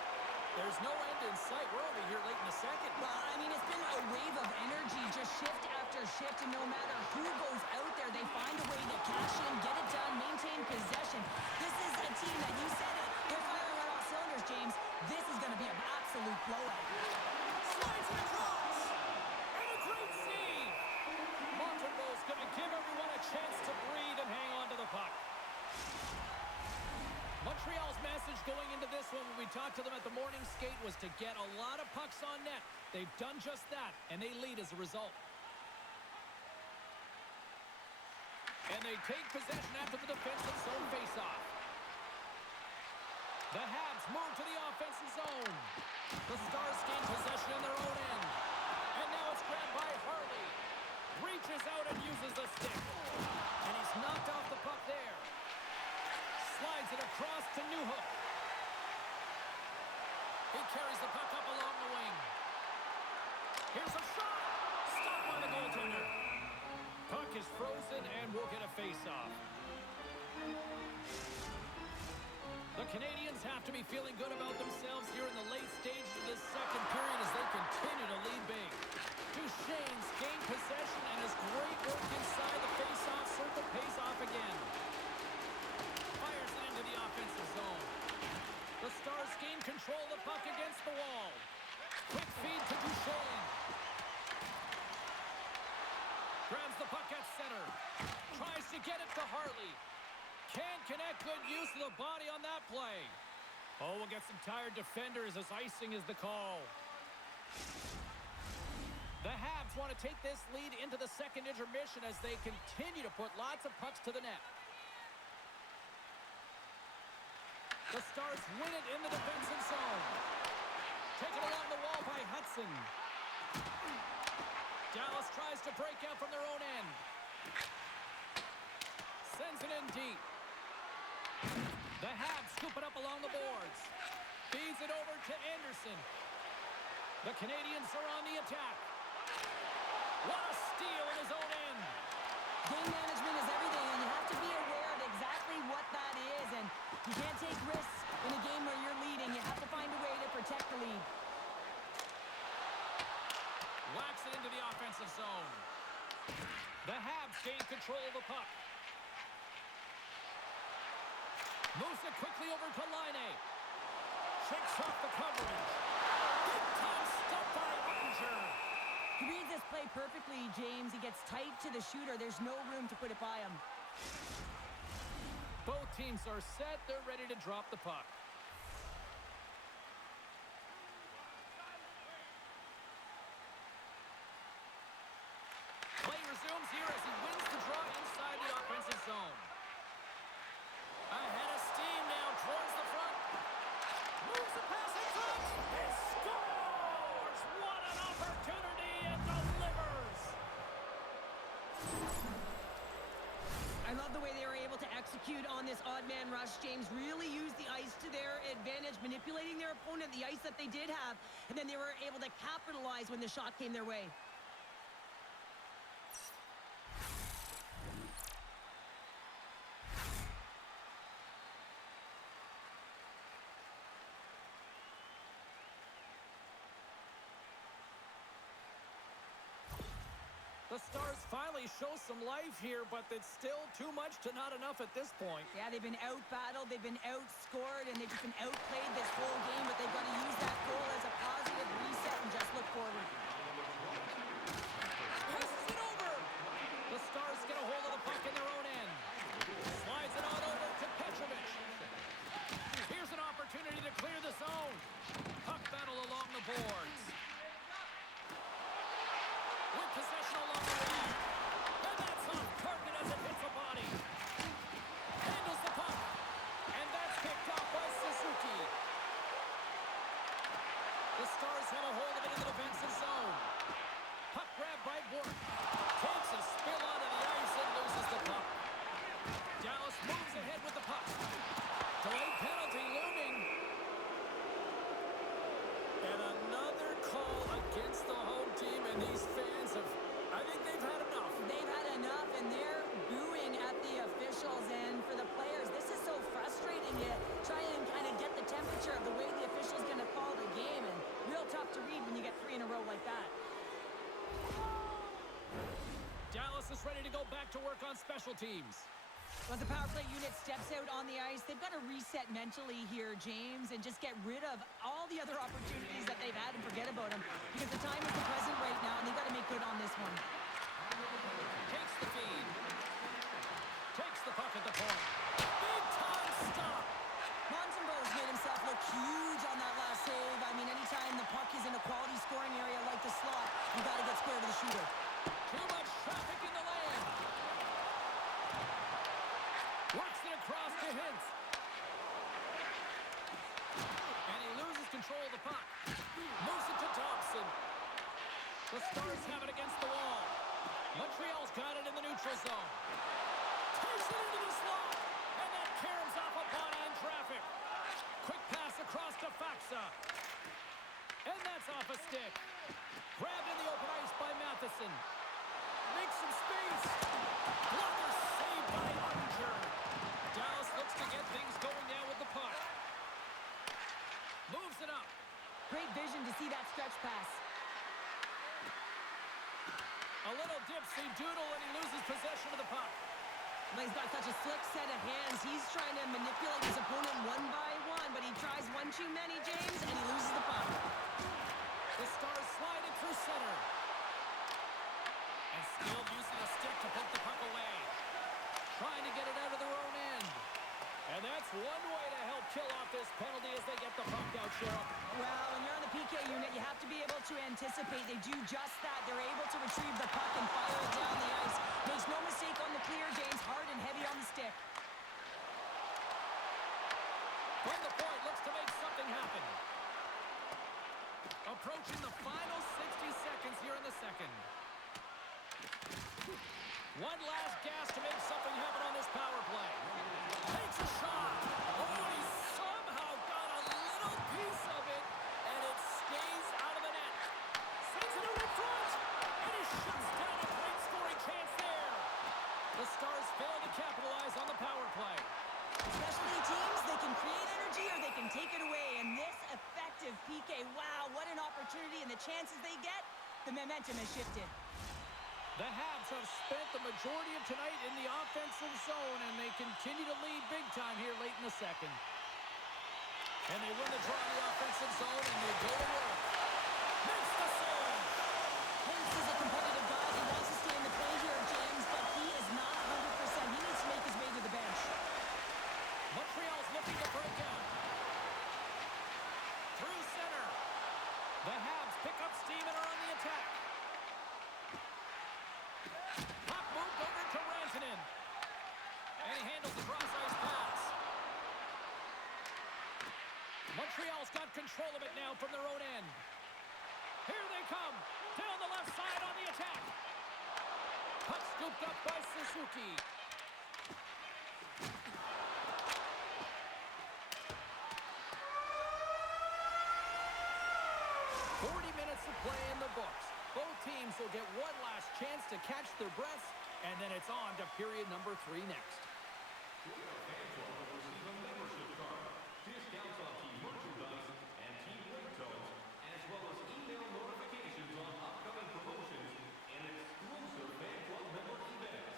there's no end in sight. We're only here late in the second. Well, I mean, it's been a wave of energy, just shift after shift, and no matter who goes out there, they find a way to cash in, get it done, maintain possession. This is a team that you said it. They're firing on all cylinders, James. This is going to be an absolute blowout. Slides it across. And a great save. Montembeau's going to give everyone a chance to breathe and hang on to the puck. Montreal's message going into this one when we talked to them at the morning skate was to get a lot of pucks on net. They've done just that, and they lead as a result. And they take possession after the defensive zone faceoff. The Habs move to the offensive zone. The Stars gain possession on their own end. And now it's grabbed by Harley. Reaches out and uses the stick. And he's knocked off the puck there. Slides it across to Newhook. He carries the puck up along the wing. Here's a shot. Stopped by the goaltender. Puck is frozen and we'll get a face-off. The Canadiens have to be feeling good about themselves here in the late stages of this second period as they continue to lead big. Duchesne's gained possession and his great work inside the face-off circle pays off again. Fires it into the offensive zone. The Stars gain control of the puck against the wall. Quick feed to Duchesne. Grabs the puck at center. Tries to get it to Harley. Can't connect. Good use of the body on that play. Oh, we'll get some tired defenders as icing is the call. The Habs want to take this lead into the second intermission as they continue to put lots of pucks to the net. The Stars win it in the defensive zone. Taken along the wall by Hudson. Dallas tries to break out from their own end. Sends it in deep. The Habs scoop it up along the boards. Feeds it over to Anderson. The Canadiens are on the attack. What a steal in his own end. Game management is everything, and you have to be aware of exactly what that is. And you can't take risks in a game where you're leading. You have to find a way to protect the lead. Whacks it into the offensive zone. The Habs gain control of the puck. Moves it quickly over to Laine. Shakes off the coverage. Big time stop by Ranger. He reads this play perfectly, James. He gets tight to the shooter. There's no room to put it by him. Both teams are set. They're ready to drop the puck. Play resumes here as he wins the draw inside the offensive zone. Ahead of steam now towards the front. Moves the pass in front. He scores! What an opportunity and delivers! I love the way they were able to execute on this odd man rush. James really used the ice to their advantage, manipulating their opponent, the ice that they did have, and then they were able to capitalize when the shot came their way. The Stars finally show some life here, but it's still too much to not enough at this point. Yeah, they've been out-battled, they've been outscored, and they've just been outplayed this whole game, but they've got to use that goal as a positive reset and just look forward. Passes it over! The Stars get a hold of the puck to go back to work on special teams. As the power play unit steps out on the ice, they've got to reset mentally here, James, and just get rid of all the other opportunities that they've had and forget about them. Because the time is the present right now, and they've got to make good on this one. Takes the feed. Takes the puck at the point. Big time stop. Montembeau's made himself look huge on that last save. I mean, anytime the puck is in a quality scoring area like the slot, you got to get square to the shooter. Too much traffic in the lane. Works it across to Hintz. And he loses control of the puck. Moves it to Thompson. The Stars have it against the wall. Montreal's got it in the neutral zone. Takes it into the slot. And that caroms off a body in traffic. Quick pass across to Faxa. And that's off a stick. Grabbed in the open ice by Matheson. Makes some space. Blocker saved by Ottinger. Dallas looks to get things going now with the puck. Moves it up. Great vision to see that stretch pass. A little dipsy doodle and he loses possession of the puck. Well, he's got such a slick set of hands. He's trying to manipulate his opponent one by one, but he tries one too many, James, and he loses the puck. The Stars slide it through center. And still using a stick to poke the puck away. Trying to get it out of their own end. And that's one way to help kill off this penalty as they get the puck out, Cheryl. Well, when you're on the PK unit, you have to be able to anticipate. They do just that. They're able to retrieve the puck and fire it down the ice. Makes no mistake on the clear, James. Hard and heavy on the stick. From the point, looks to make something happen. Approaching the final 60 seconds here in the second. One last gas to make something happen on this power play. Takes a shot. Oh, he somehow got a little piece of it, and it stays out of the net. Sends it in front, and he shuts down a great scoring chance there. The Stars fail to capitalize on the power play. Especially teams, they can create energy or they can take it away. And this effective PK, wow, what an opportunity. And the chances they get, the momentum has shifted. The Habs have spent the majority of tonight in the offensive zone, and they continue to lead big time here late in the second. And they win the draw in the offensive zone, and they go to work. Makes the save. Hintz is a competitive guy. He wants to stay in the play here, James, but he is not 100%. He needs to make his way to the bench. Montreal's looking to break out. Through center. The Habs pick up steam and are on the attack. Puck moved over to Rantanen. And he handles the cross-ice pass. Montreal's got control of it now from their own end. Here they come. Down the left side on the attack. Puck scooped up by Suzuki. To play in the books. Both teams will get one last chance to catch their breaths, and then it's on to period number 3 next. Membership card, discounts on team merchandise and team ringtones, as well as email notifications on upcoming promotions and exclusive fan club member events.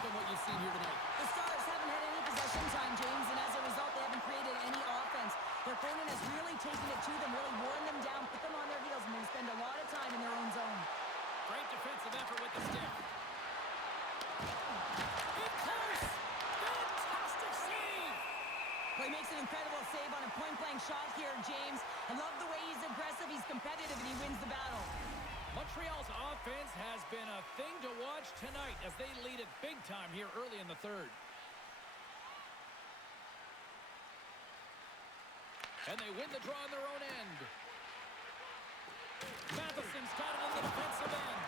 on what you've seen here tonight? The Stars haven't had any possession time, James, and as a result, they haven't created any offense. Their opponent has really taken it to them, really worn them down, put them on their heels, and they spend a lot of time in their own zone. Great defensive effort with the stick. In close! Fantastic save! Well, he makes an incredible save on a point-blank shot here, James. I love the way he's aggressive, he's competitive, and he wins the battle. Montreal's offense has been a thing to watch tonight as they lead it big time here early in the third. And they win the draw on their own end. Matheson's got it in the defensive end.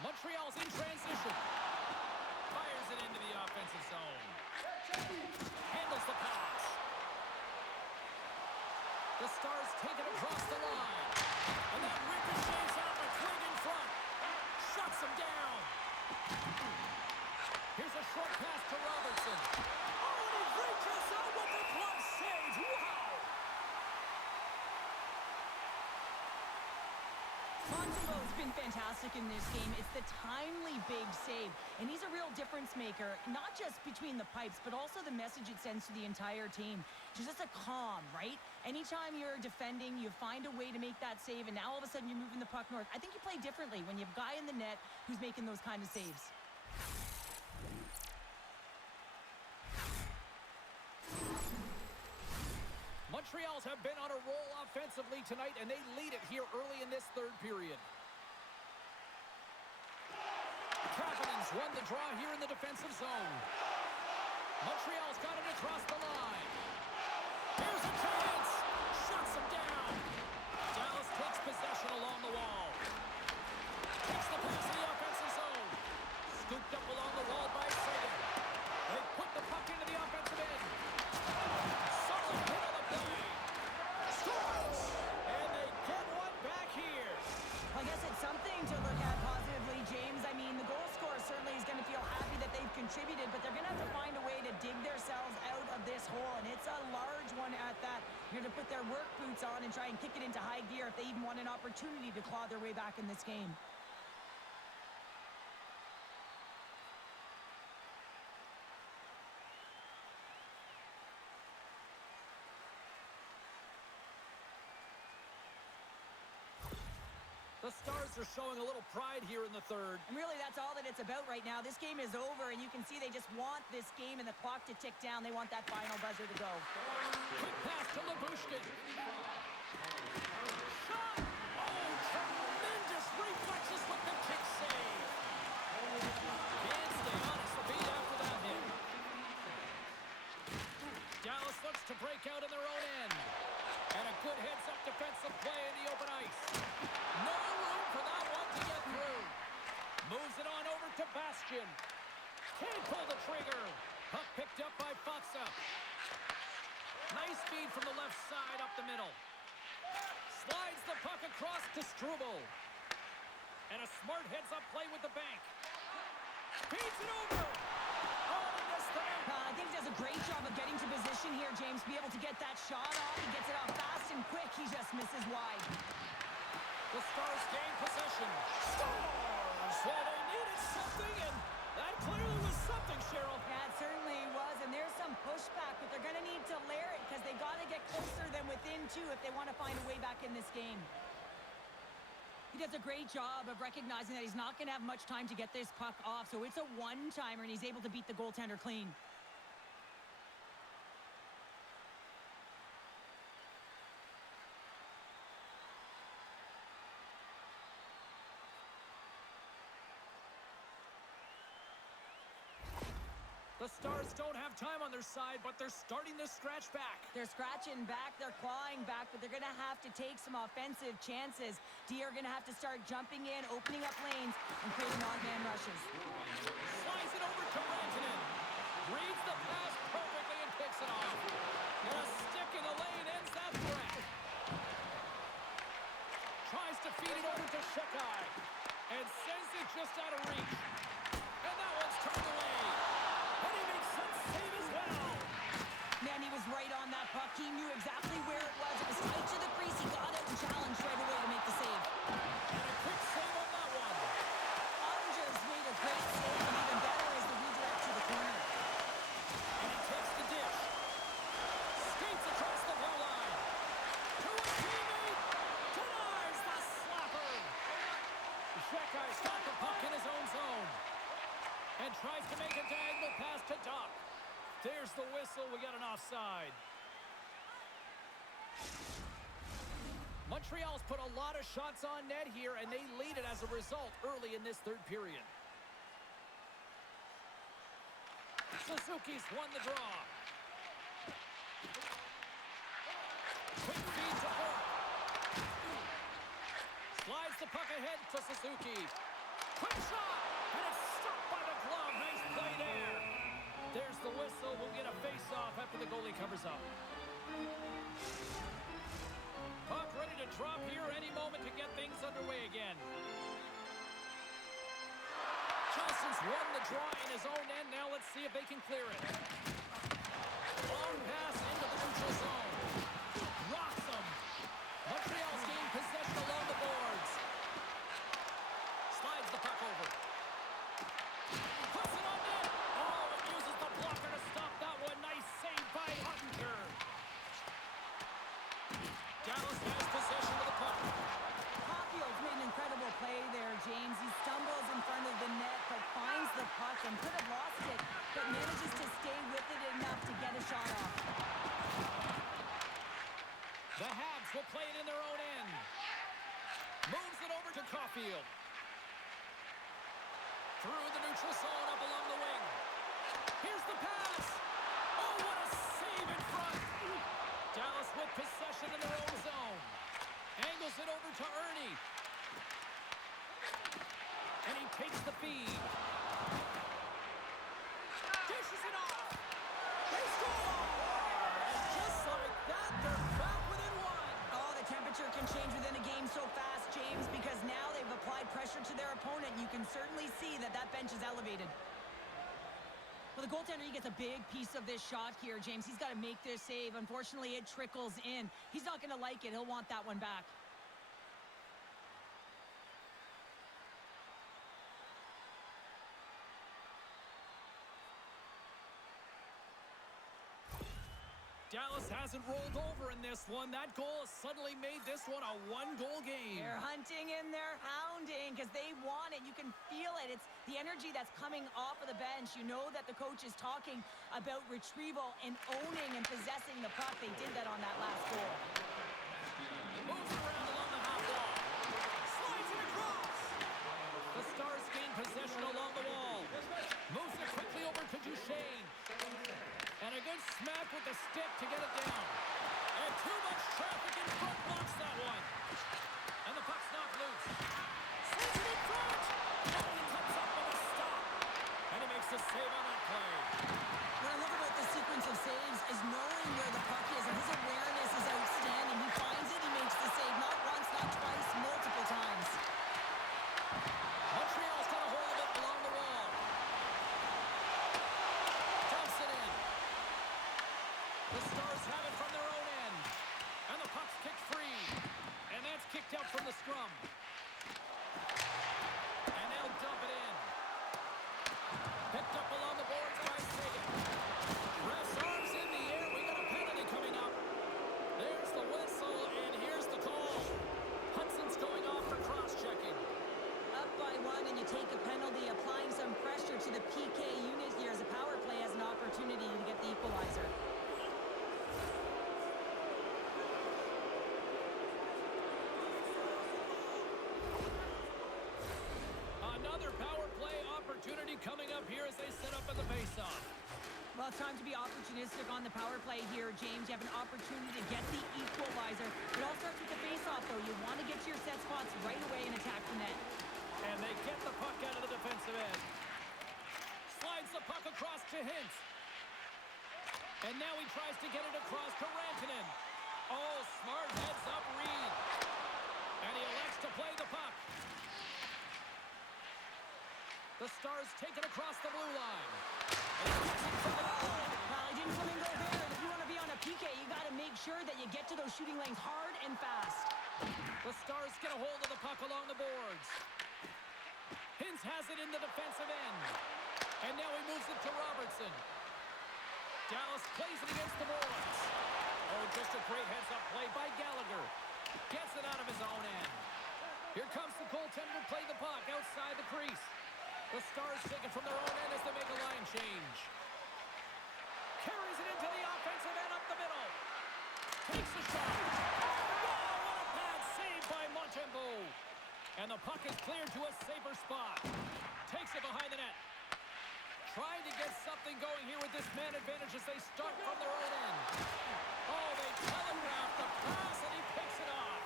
Montreal's in transition. Fires it into the offensive zone. Handles the pass. The Stars take it across the line. And that ricochets off a twig in front. Shuts him down. Here's a short pass to Robertson. Oh, and he reaches out with the glove save. Wow! Montembeau's been fantastic in this game. It's the timely big save, and he's a real difference maker, not just between the pipes, but also the message it sends to the entire team. It's just a calm, right? Anytime you're defending, you find a way to make that save, and now all of a sudden you're moving the puck north. I think you play differently when you have a guy in the net who's making those kind of saves. Montreal's have been on a roll offensively tonight, and they lead it here early in this third period. Kapanen's won the draw here in the defensive zone. Montreal's got it across the line. Here's a chance. Shuts him down. Dallas takes possession along the wall. Takes the pass in the offensive zone. Scooped up along the wall by Sagan. They put the puck into the offensive end. Solid hit on the play. Scores! And they get one back here. I guess it's something to look at positively, James. I mean, the goal scorer certainly is going to feel happy that they've contributed, but they're going to have to find a way to dig themselves out of this hole, and it's a large one at that. You're going to put their work boots on and try and kick it into high gear if they even want an opportunity to claw their way back in this game. The Stars are showing a little pride here in the third. And really, that's all that it's about right now. This game is over, and you can see they just want this game and the clock to tick down. They want that final buzzer to go. Quick pass to Labushkin. Shot! Oh, tremendous reflexes with the kick save. Can't stay honest the beat after that hit. Dallas looks to break out in their own end. And a good heads-up defensive play in the open ice. No room for that one to get through. Moves it on over to Bastian. Can't pull the trigger. Puck picked up by Faksa. Nice feed from the left side up the middle. Slides the puck across to Struble. And a smart heads-up play with the bank. Feeds it over. Oh, he missed the net. I think he does a great job of getting to position here, James, to be able to get that shot off. He gets it off fast and quick. He just misses wide. The Stars gain possession. Stars! Well, they needed something, and that clearly was something, Cheryl. Yeah, it certainly was, and there's some pushback, but they're going to need to layer it because they got to get closer than within two if they want to find a way back in this game. He does a great job of recognizing that he's not going to have much time to get this puck off, so it's a one-timer, and he's able to beat the goaltender clean. The Stars don't have time on their side, but they're starting to scratch back. They're scratching back, they're clawing back, but they're going to have to take some offensive chances. D are going to have to start jumping in, opening up lanes, and creating odd-man rushes. Slides it over to Rantanen. Reads the pass perfectly and picks it off. And a stick in the lane ends that threat. Tries to feed it over to Shekai. And sends it just out of reach. And that one's turned away. And he makes that save as well. Man, he was right on that puck. He knew exactly where it was. It was tight to the crease. He got it and challenged right away to make the save. And a quick save on that one. Andres made a great save, and either There's the whistle. We got an offside. Montreal's put a lot of shots on net here, and they lead it as a result early in this third period. Suzuki's won the draw. Quick feed to Burke. Slides the puck ahead to Suzuki. Quick shot, and it's stopped by the glove. Nice play there. There's the whistle. We'll get a face-off after the goalie covers up. Puck ready to drop here any moment to get things underway again. Johnson's won the draw in his own end. Now let's see if they can clear it. Long pass into the neutral zone. Rocks him. Montreal's gained possession along the boards. Slides the puck over. Puts it on net. Oh, it uses the blocker to stop that one. Nice save by Hunter. Dallas has possession of the puck. Caulfield's made an incredible play there, James. He stumbles in front of the net, but finds the puck and could have lost it, but manages to stay with it enough to get a shot off. The Habs will play it in their own end. Moves it over to Caulfield. Through the neutral zone, up along the wing. Here's the pass. Oh, what a save in front. Dallas with possession in their own zone. Angles it over to Ernie. And he takes the feed. Dishes it off. They score! And just like that, they're back within one. Oh, the temperature can change within a game so fast, James, because now they've applied pressure to their opponent. You can certainly see that that bench is elevated. Well, the goaltender, he gets a big piece of this shot here, James. He's got to make this save. Unfortunately, it trickles in. He's not going to like it. He'll want that one back. Dallas hasn't rolled over in this one. That goal has suddenly made this one a one-goal game. They're hunting and they're hounding because they want it. You can feel it. It's the energy that's coming off of the bench. You know that the coach is talking about retrieval and owning and possessing the puck. They did that on that last goal. Moves around along the half wall. Slides it across. The Stars gain possession along the wall. Moves it quickly over to Duchesne. And a good smack with the stick to get it down. And too much traffic in front blocks that one. And the puck's knocked loose. Slides it in front. And he comes up with a stop. And he makes the save on that play. What I love about the sequence of saves is knowing where the puck is, and his awareness is outstanding. He finds it, he makes the save not once, not twice, multiple times. Montreal's got a hold of it along the wall. Dumps it in. The Stars have it from their own end. And the puck's kicked free. And that's kicked out from the scrum. And they'll dump it in. Picked up along the boards by Sagan. Ref's arms in the air. We got a penalty coming up. There's the whistle, and here's the call. Hudson's going off for cross-checking. Up by one, and you take a penalty, applying some pressure to the PK unit here as a power play has an opportunity to get the equalizer. Another power play opportunity coming up here as they set up in the face-off. Well, it's time to be opportunistic on the power play here, James. You have an opportunity to get the equalizer. It all starts with the face-off, though. You want to get to your set spots right away and attack the net. And they get the puck out of the defensive end. Slides the puck across to Hintz. And now he tries to get it across to Rantanen. Oh, smart heads up Reed. And he elects to play the puck. The Stars take it across the blue line. Well, he didn't come and go there. And if you want to be on a PK, you got to make sure that you get to those shooting lanes hard and fast. The Stars get a hold of the puck along the boards. Hintz has it in the defensive end. And now he moves it to Robertson. Dallas plays it against the boards. Oh, just a great heads-up play by Gallagher. Gets it out of his own end. Here comes the goaltender to play the puck outside the crease. The Stars take it from their own end as they make a line change. Puck is cleared to a safer spot. Takes it behind the net. Trying to get something going here with this man advantage as they start from their own end. Oh, they telegraph the pass, and he picks it off.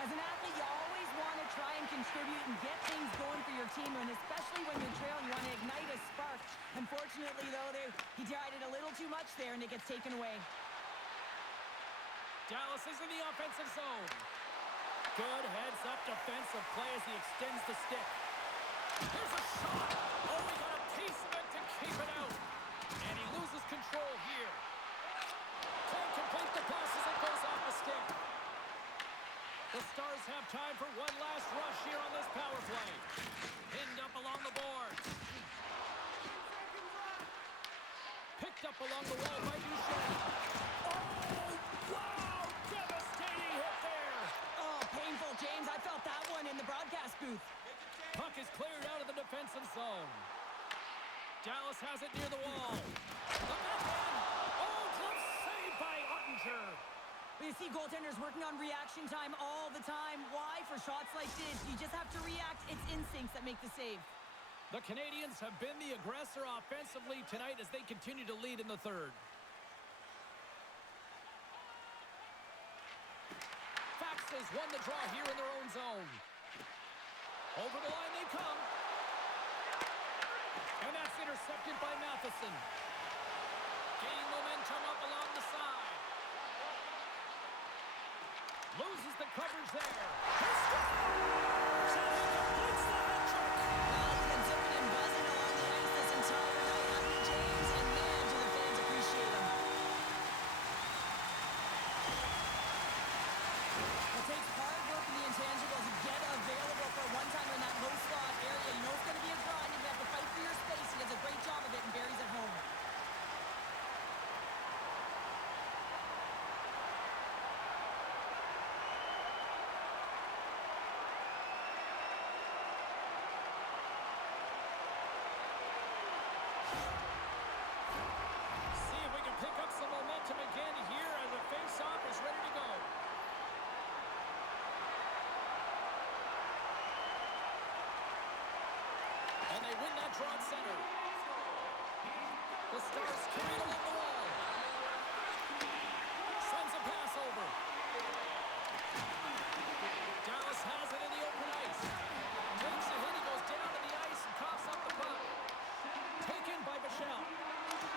As an athlete, you always want to try and contribute and get things going for your team, and especially when you're trailing, you want to ignite a spark. Unfortunately, though, he tried it a little too much there, and it gets taken away. Dallas is in the offensive zone. Good heads-up defensive play as he extends the stick. Here's a shot. Oh, he got a piece of it to keep it out. And he loses control here. Can't complete the pass as it goes off the stick. The Stars have time for one last rush here on this power play. Pinned up along the boards. Picked up along the wall by Duchesne. Oh, wow! Devastating hit there. Oh, painful, James. I felt that one in the broadcast booth. Puck is cleared out of the defensive zone. Dallas has it near the wall. The backhand. Oh, glove saved by Ottinger. You see goaltenders working on reaction time all the time. Why? For shots like this, you just have to react. It's instincts that make the save. The Canadiens have been the aggressor offensively tonight as they continue to lead in the third. Faxes won the draw here in their own zone. Over the line they come. And that's intercepted by Matheson. Gaining momentum up along the side. Loses the coverage there. He scores! And he completes the hat trick. Well, he's been zipping and buzzing along the ice this entire night, hasn't he, James? And man, do the fans appreciate him. It takes hard work in the intangibles to get available for a one-timer in that low slot area. You know it's going to be a grind, and you have to fight for your space. He does a great job of it and buries it home. See if we can pick up some momentum again here as the face-off is ready to go. And they win that draw at center. The Stars carry it along the wall. Sends a pass over. Dallas has it in the open ice. Takes a hit, he goes down to the ice and coughs up the puck. Taken by Michelle.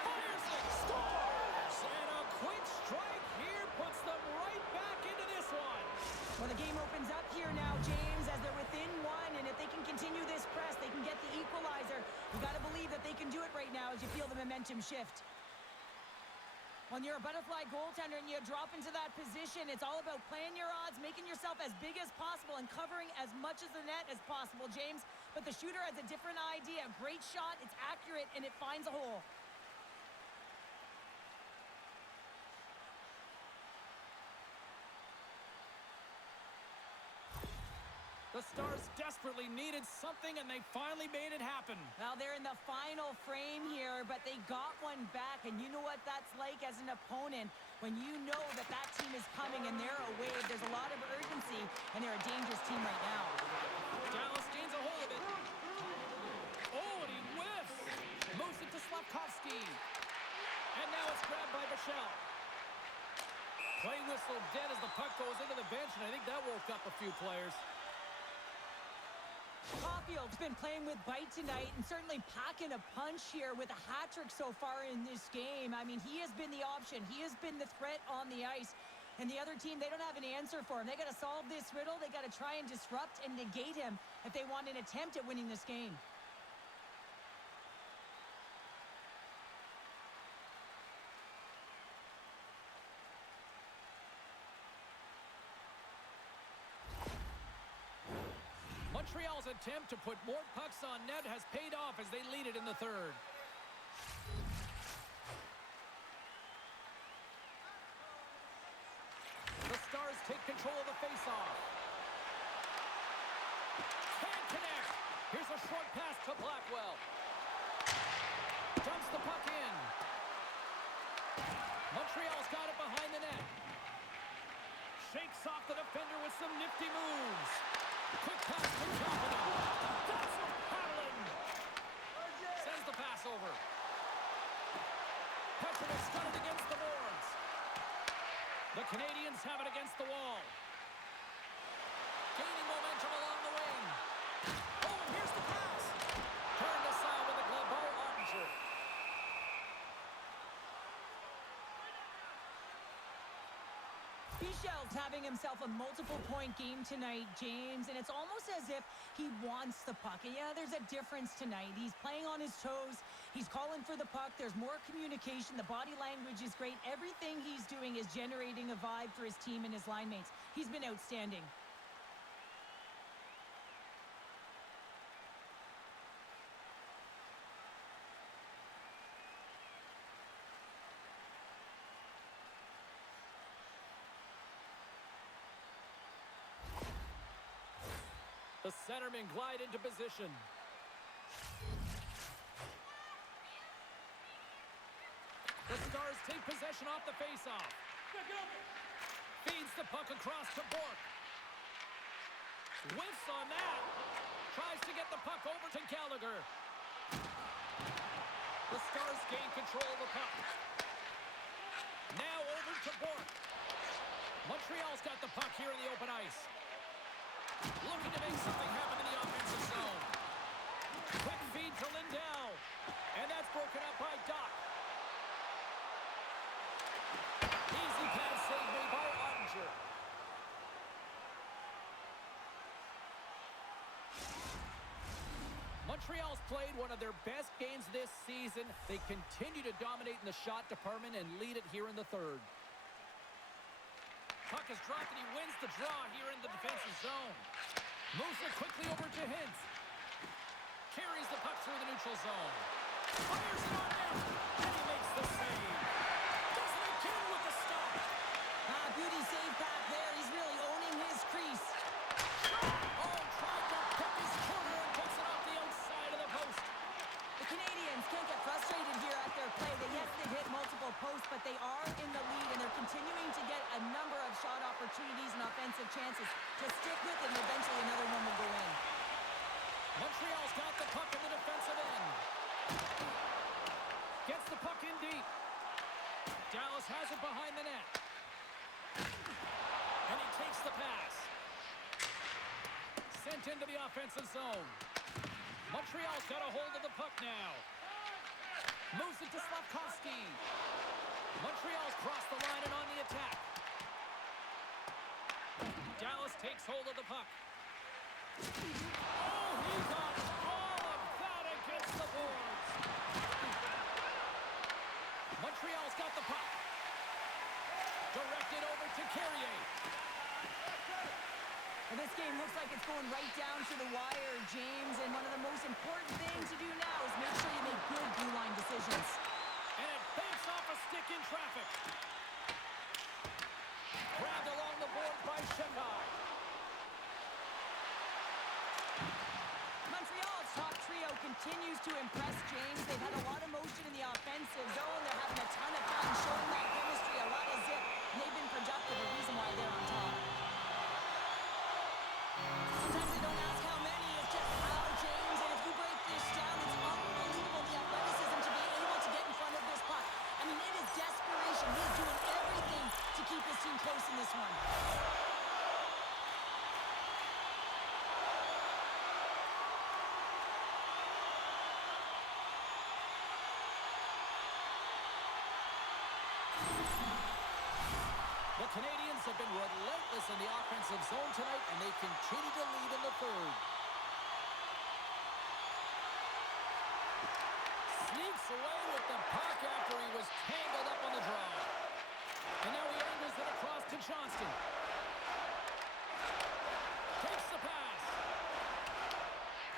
Fires it, scores! And a quick strike here puts them right back into this one. Well, the game opens up here now, James, as they're within one, and if they can continue this press, they can get the equalizer. You got to believe that they can do it right now as you feel the momentum shift. When you're a butterfly goaltender and you drop into that position, it's all about playing your odds, making yourself as big as possible, and covering as much of the net as possible, James. But the shooter has a different idea. Great shot, it's accurate, and it finds a hole. The Stars desperately needed something, and they finally made it happen. Well, they're in the final frame here, but they got one back, and you know what that's like as an opponent. When you know that that team is coming and they're away, there's a lot of urgency, and they're a dangerous team right now. Dallas gains a hold of it. Oh, and he whiffs. Moves it to Slavkovsky. And now it's grabbed by Michelle. Play whistle dead as the puck goes into the bench, and I think that woke up a few players. Caulfield's been playing with bite tonight and certainly packing a punch here with a hat trick so far in this game. I mean, he has been the option. He has been the threat on the ice. And the other team, they don't have an answer for him. They got to solve this riddle. They got to try and disrupt and negate him if they want an attempt at winning this game. Montreal's attempt to put more pucks on net has paid off as they lead it in the third. The Stars take control of the faceoff. Can't connect. Here's a short pass to Blackwell. Dumps the puck in. Montreal's got it behind the net. Shakes off the defender with some nifty moves. Quick Pass to Kapanen. That's some paddling. Sends the pass over. Petrovic's got it against the boards. The Canadiens have it against the wall. Gaining momentum along the wing. Oh, and here's the pass. Turned aside with a glove by Ottinger. Michel's having himself a multiple-point game tonight, James, and it's almost as if he wants the puck. And yeah, there's a difference tonight. He's playing on his toes. He's calling for the puck. There's more communication. The body language is great. Everything he's doing is generating a vibe for his team and his line mates. He's been outstanding. The centermen glide into position. The Stars take possession off the faceoff. Feeds the puck across to Bourque. Whiffs on that. Tries to get the puck over to Gallagher. The Stars gain control of the puck. Now over to Bourque. Montreal's got the puck here in the open ice. Looking to make something happen in the offensive zone. Quick feed to Lindell. And that's broken up by Doc. Easy pass save made by Ottinger. Montreal's played one of their best games this season. They continue to dominate in the shot department and lead it here in the third. Puck is dropped and he wins the draw here in the defensive zone. Moves it quickly over to Hintz. Carries the puck through the neutral zone. Fires it on net. And he makes the save. Does it again with the stop. Beauty save back there. He's really owning his crease. Oh, tried to pick his corner and puts it off the outside of the post. The Canadiens can't get frustrated here at their play. They've hit multiple posts, but they are in the lead, and they're continuing to get a number of shot opportunities and offensive chances to stick with it, and eventually another one will go in. Montreal's got the puck in the defensive end. Gets the puck in deep. Dallas has it behind the net. And he takes the pass. Sent into the offensive zone. Montreal's got a hold of the puck now. Moves it to Slafkovsky. Montreal's crossed the line and on the attack. Dallas takes hold of the puck. Oh, he got all of that against the boards. Montreal's got the puck. Directed over to Carrier. And this game looks like it's going right down to the wire, James. And one of the most important things to do now is make sure you make good blue line decisions. And it banks off a stick in traffic. Grabbed along the board by Shekai. Montreal's top trio continues to impress, James. They've had a lot of motion in the offensive zone. They're having a ton of fun showing that chemistry, a lot of zip. And they've been productive, a reason why they're on top. Sometimes they don't ask how many, it's just how, James. And if you break this down, it's unbelievable the athleticism to be able to get in front of this puck. I mean, it is desperation. He is doing everything to keep his team close in this one. The Canadiens have been relentless in the offensive zone tonight, and they continue to lead in the third. Sneaks away with the puck after he was tangled up on the draw. And now he angles it across to Johnston. Takes the pass.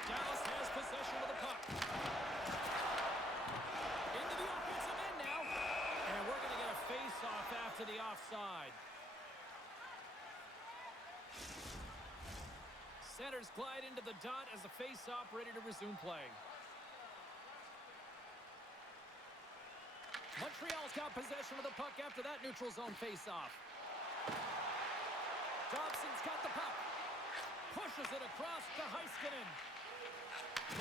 Dallas has possession of the puck. Into the offensive end now. And we're going to get a face-off after the offside. Centers glide into the dot as the face-off ready to resume play. Montreal's got possession of the puck after that neutral zone face-off. Dobson's got the puck. Pushes it across to Heiskanen.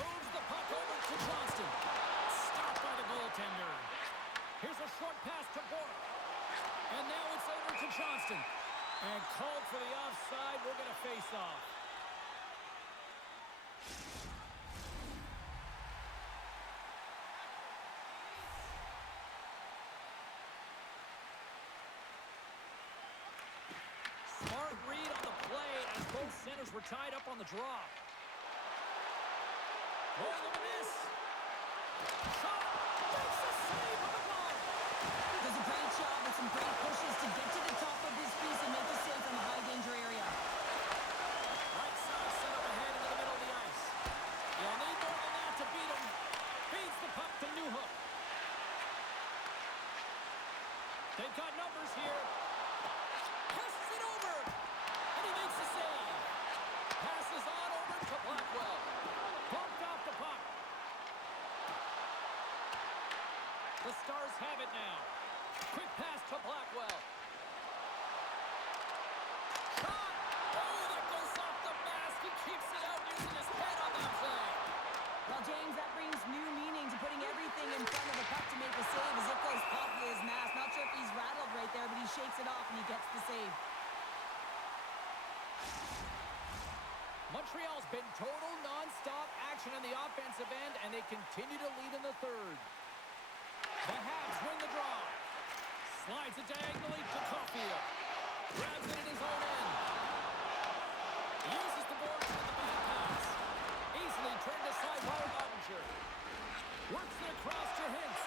Moves the puck over to Johnston. Stopped by the goaltender. Here's a short pass to Bork. And now it's over to Johnston. And called for the offside. We're going to face off. Smart read on the play as both centers were tied up on the draw. Oh, look at this. Shot. Makes the save on the goal. Does a great job with some great pushes to get to the top of his piece and make the save from the high danger area. Right side set up ahead into the middle of the ice. You'll need more than that to beat him. Feeds the puck to Newhook. They've got numbers here. Passes it over. And he makes the save. Passes on over to Blackwell. Bumped off the puck. The Stars have it now. Quick pass to Blackwell. Shot! Oh, that goes off the mask. He keeps it out using his head on that play. Well, James, that brings new meaning to putting everything in front of the puck to make the save as it goes off his mask. Not sure if he's rattled right there, but he shakes it off and he gets the save. Montreal's been total non-stop action on the offensive end, and they continue to lead in the third. The Habs win the draw. Slides it diagonally to Caulfield. Grabs it in his own end. Uses the boards with the back pass. Easily turned aside by Ottinger. Works it across to Hintz.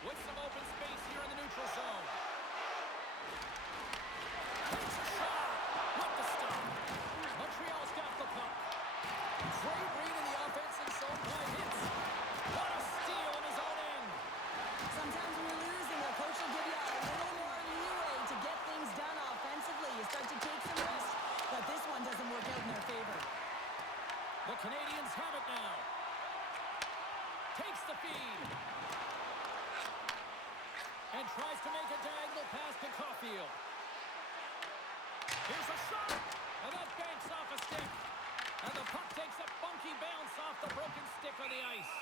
With some open space here in the neutral zone. Takes a shot. With the stop. Montreal's got the puck. Great read in the offensive zone by Hintz. What a steal in his own end. Sometimes when you're losing, a coach will give you a little more leeway to get things done offensively. You start to take some risks, but this one doesn't work out in their favor. The Canadiens have it now. Takes the feed. And tries to make a diagonal pass to Caulfield. Here's a shot. And that banks off a stick. And the puck takes a funky bounce off the broken stick on the ice.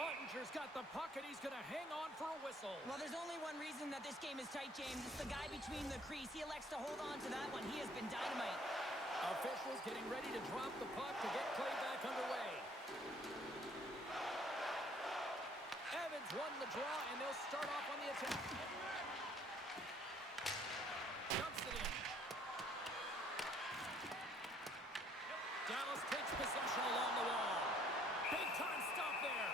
Ottinger's got the puck, and he's going to hang on for a whistle. Well, there's only one reason that this game is tight, James. It's the guy between the crease. He elects to hold on to that one. He has been dynamite. Officials getting ready to drop the puck to get play back underway. Evans won the draw, and they'll start off on the attack. Dumps it in. Dallas takes possession along the wall. Big time stop there.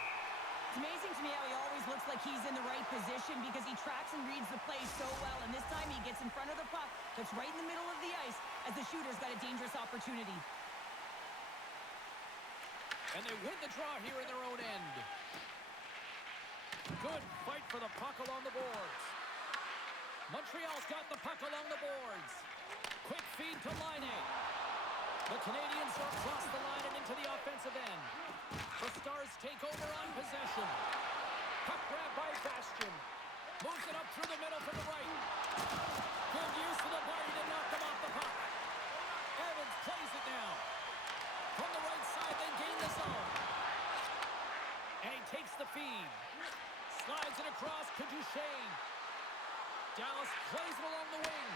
It's amazing to me how he always looks like he's in the right position because he tracks and reads the play so well. And this time he gets in front of the puck that's right in the middle of the ice as the shooter's got a dangerous opportunity. And they win the draw here in their own end. Good fight for the puck along the boards. Montreal's got the puck along the boards. Quick feed to Laine. The Canadiens are across the line and into the offensive end. The Stars take over on possession. Puck grab by Bastian. Moves it up through the middle to the right. Good use of the body to knock them off the puck. Evans plays it now. From the right side, they gain the zone. And he takes the feed. Slides it across to Duchesne. Dallas plays it along the wing.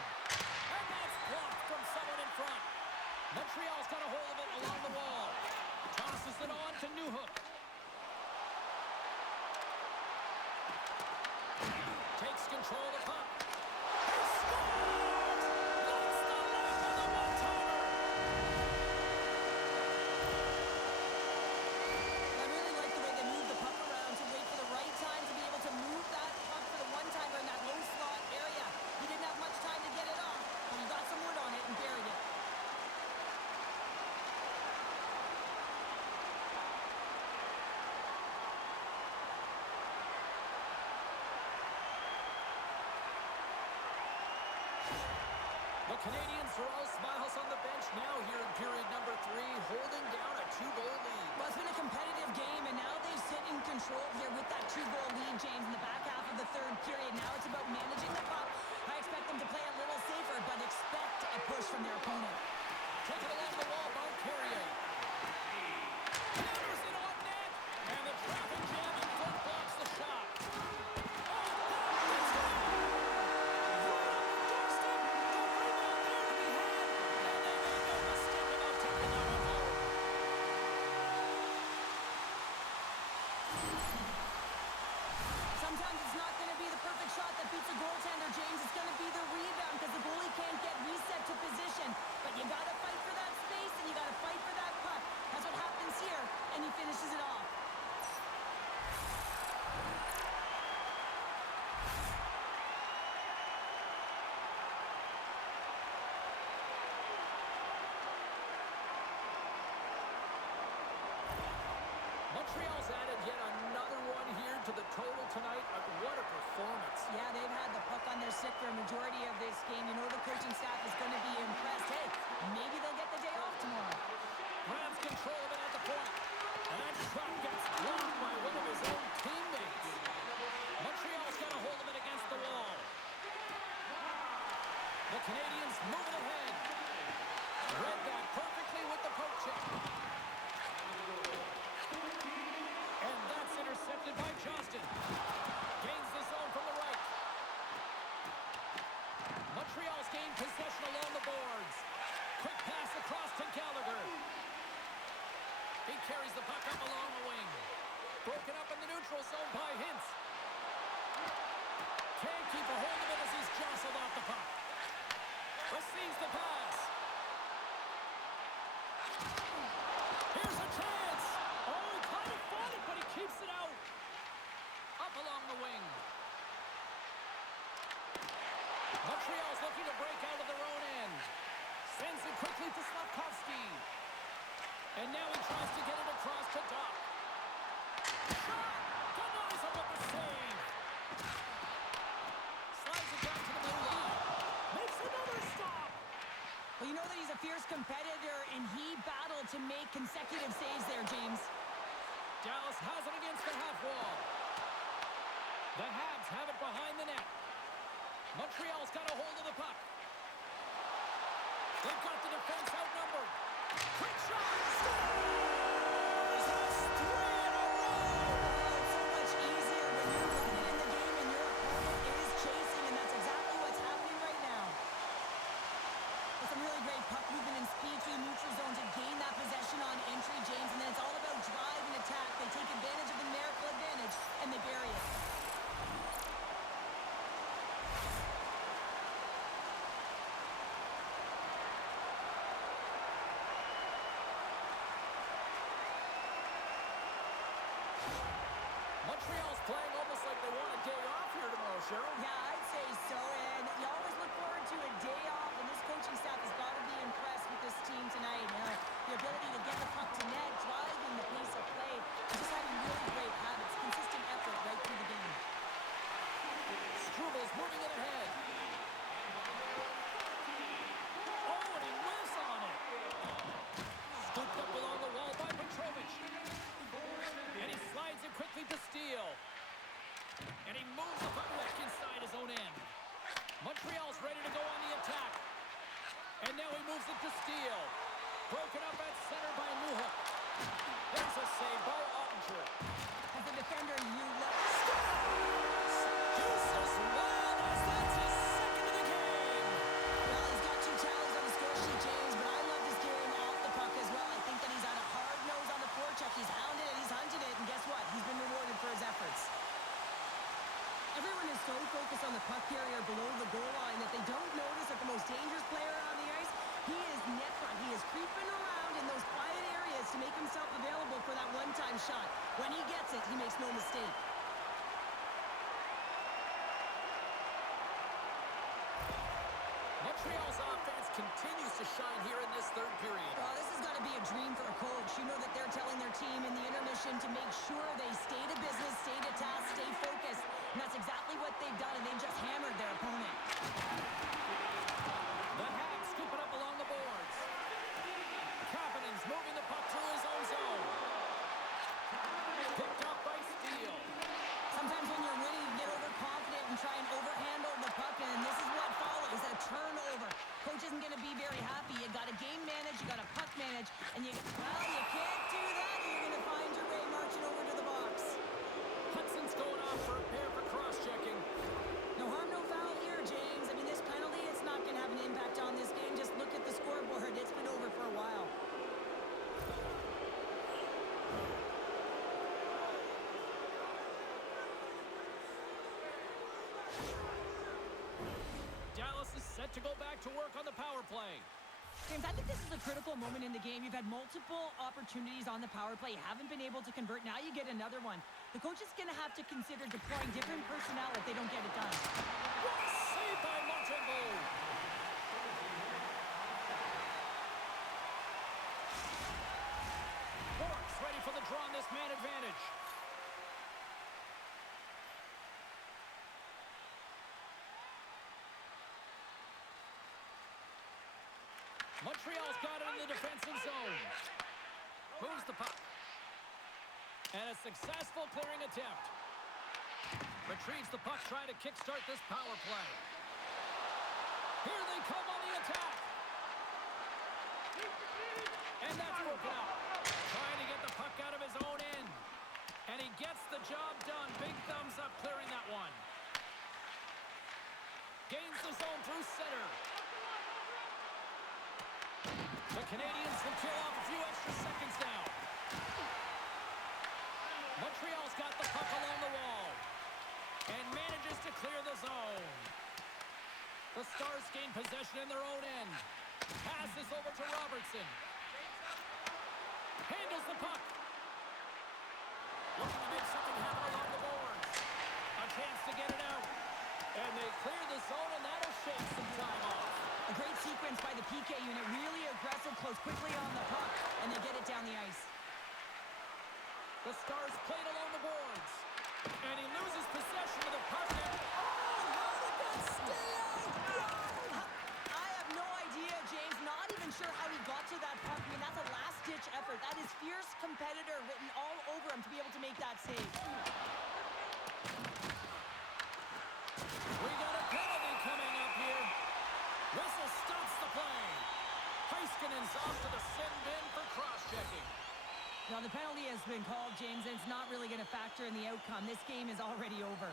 And that's blocked from someone in front. Montreal's got a hold of it along the wall. Tosses it on to Newhook. Takes control of the puck. He scores! Lights the lamp on the one-timer! I really like the way they move the puck around to wait for the right time to be able to move that puck for the one-timer in that low slot area. He didn't have much time to get it off, but he got some wood on it and buried it. The Canadiens are all smiles on the bench now here in period number 3, holding down a 2-goal lead. Well, it's been a competitive game, and now they sit in control here with that 2-goal lead, James, in the back half of the third period. Now it's about managing the puck. I expect them to play a little safer, but expect a push from their opponent. Taken along the wall by Carrier. Hammers it on net. And the traffic jam in front blocks the shot. Sometimes it's not going to be the perfect shot that beats a goaltender, James. It's going to be the rebound because the goalie can't get reset to position. But you got to fight for that space and you got to fight for that puck. That's what happens here, and he finishes it off. Montreal's added yet another one here to the total tonight. What a performance. Yeah, they've had the puck on their stick for a majority of this game. You know the coaching staff is going to be impressed. Hey, maybe they'll get the day off tomorrow. Grabs control of it at the point. And that shot gets blocked by one of his own teammates. Montreal's got a hold of it against the wall. The Canadiens moving ahead. Read that perfectly with the poke check. And that's intercepted by Johnston. Gains the zone from the right. Montreal's gained possession along the boards. Quick pass across to Gallagher. He carries the puck up along the wing. Broken up in the neutral zone by Hintz. Can't keep a hold of it as he's jostled off the puck. Receives the pass. Here's a chance. Oh, he kind of fought it, but he keeps it out. Up along the wing. Montreal's looking to break out of their own end. Sends it quickly to Slavkovsky. And now he tries to get it across to Doc. Shot! Denies him with the save. Slides it down to the blue line. Makes another stop. Well, you know that he's a fierce competitor, and he battled to make consecutive saves there, James. Dallas has it against the half wall. The Habs have it behind the net. Montreal's got a hold of the puck. They've got the defense outnumbered. Quick shot! Scores! That's 3 in a row! It's so much easier when you're running in the game and your opponent is chasing, and that's exactly what's happening right now. With some really great puck movement and speed through the neutral zone to gain that possession on entry, James, and then it's all about drive and attack. They take advantage of the numerical advantage, and they bury it. Montreal's playing almost like they want a day off here tomorrow, Cheryl. Yeah, I'd say so, and you always look forward to a day off, and this coaching staff has got to be impressed with this team tonight. The ability to get the puck to net, driving the pace of play, and just having really great habits, consistent effort right through the game. Struvel's moving it ahead. Oh, and he whiffs on it. Scooped up along the wall by Petrovich. And he slides it quickly to Steele. And he moves the puck back inside his own end. Montreal's ready to go on the attack. And now he moves it to Steele. Broken up at center by Muha. There's a save by Ottinger. As a defender, you love... Jesus Wilders, that's his second of the game. Well, he's got 2 tallies on the score sheet, James, but I love his game off the puck as well. I think that he's had a hard nose on the forecheck. He's hounded it, he's hunted it, and guess what? He's been rewarded for his efforts. Everyone is so focused on the puck carrier below the goal line that they don't notice that the most dangerous player on the ice, he is net front. He is creeping around in those quiet areas to make himself available for that one-time shot. When he gets it, he makes no mistake. Montreal's offense continues to shine here in this third period. Well, this has got to be a dream for a coach. You know that they're telling their team in the intermission to make sure they stay to business, stay to task, stay focused. And that's exactly what they've done, and they've just hammered their opponent. The Habs scoop it up along the boards. Kapanen's moving the puck through his own zone. Picked up by Steele. Sometimes when you're winning, you get overconfident and try and overhandle the puck, and this is what follows, a turnover. Coach isn't going to be very happy. You got to game manage, you Dallas is set to go back to work on the power play. James, I think this is a critical moment in the game. You've had multiple opportunities on the power play. You haven't been able to convert. Now you get another one. The coach is going to have to consider deploying different personnel if they don't get it done. What a save by Montreal! Bork's ready for the draw on this man advantage. Montreal's got it in the defensive zone. Moves the puck. And a successful clearing attempt. Retrieves the puck, trying to kickstart this power play. Here they come on the attack. And that's broken up. Trying to get the puck out of his own end. And he gets the job done. Big thumbs up clearing that one. Gains the zone through center. The Canadiens will kill off a few extra seconds now. Montreal's got the puck along the wall and manages to clear the zone. The Stars gain possession in their own end. Passes over to Robertson. Handles the puck. Looking to make something happen along the boards. A chance to get it out. And they clear the zone, and that'll shake some time off. A great sequence by the PK unit. Really aggressive, close quickly on the puck, and they get it down the ice. The Stars played along the boards. And he loses possession of the puck. How did that stay out? I have no idea, James. Not even sure how he got to that puck. I mean, that's a last-ditch effort. That is fierce competitor written all over him to be able to make that save. We got a penalty coming up here. Whistle stops the play. Heiskanen's off to the sin bin for cross-checking. Now, the penalty has been called, James, and it's not really going to factor in the outcome. This game is already over.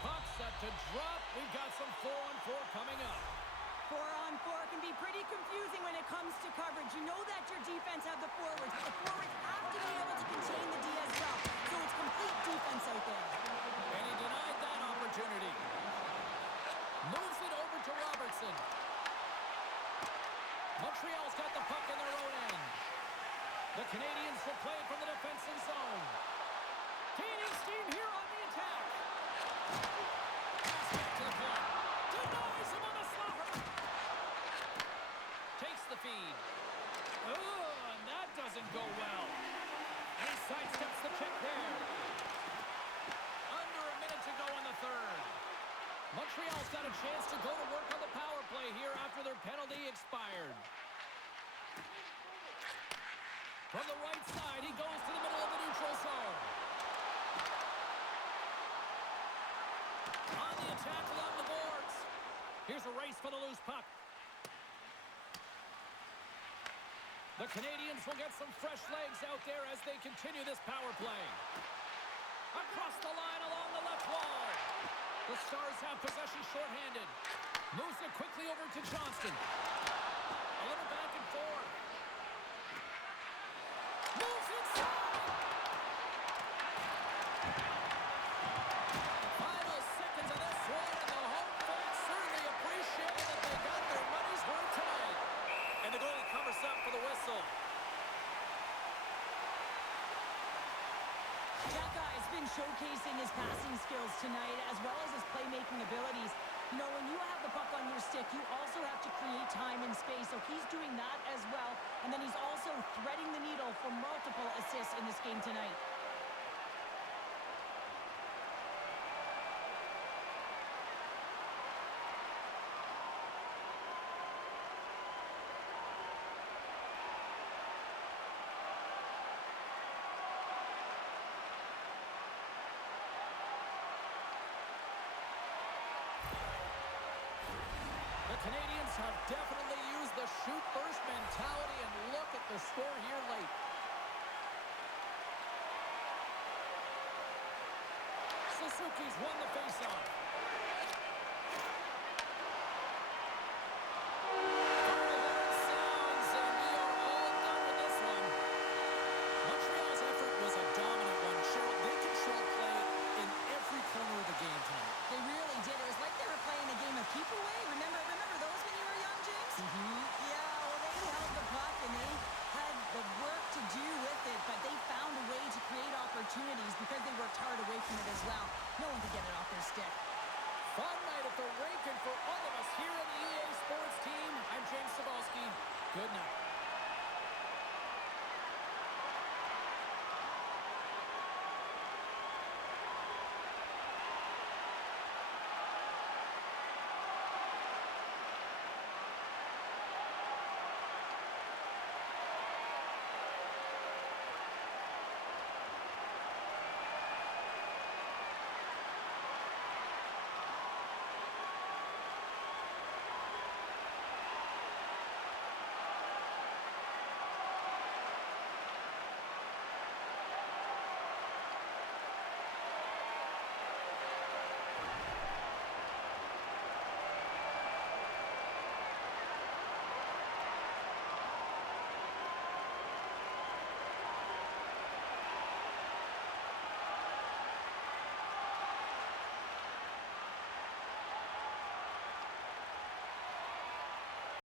Puck set to drop. We've got some 4-on-4 coming up. 4-on-4 can be pretty confusing when it comes to coverage. You know that your defense have the forwards, but the forwards have to be able to contain the D as well. So it's complete defense out there. And he denied that opportunity. Moves it over to Robertson. Montreal's got the puck in their own end. The Canadiens will play from the defensive zone. Gaining steam here on the attack. Pass back to the point. Denies him on a slapper. Takes the feed. Oh, and that doesn't go well. And he sidesteps the check there. Under a minute to go in the third. Montreal's got a chance to go to work on the power play here after their penalty expired. From the right side, he goes to the middle of the neutral zone. On the attack along the boards. Here's a race for the loose puck. The Canadiens will get some fresh legs out there as they continue this power play. Across the line along the left wall. The Stars have possession shorthanded. Moves it quickly over to Johnston. A little back and forth. Moves inside. Final seconds of this one, and the home fans certainly appreciate that they got their money's worth tonight. And the goalie covers up for the whistle. That guy's been showcasing his passing skills tonight as well as his playmaking abilities. You know, when you have the puck on your stick, you also have to create time and space. So he's doing that as well. And then he's also threading the needle for multiple assists in this game tonight. The Canadiens have definitely used the shoot-first mentality, and look at the score here late. Suzuki's won the faceoff. Good night.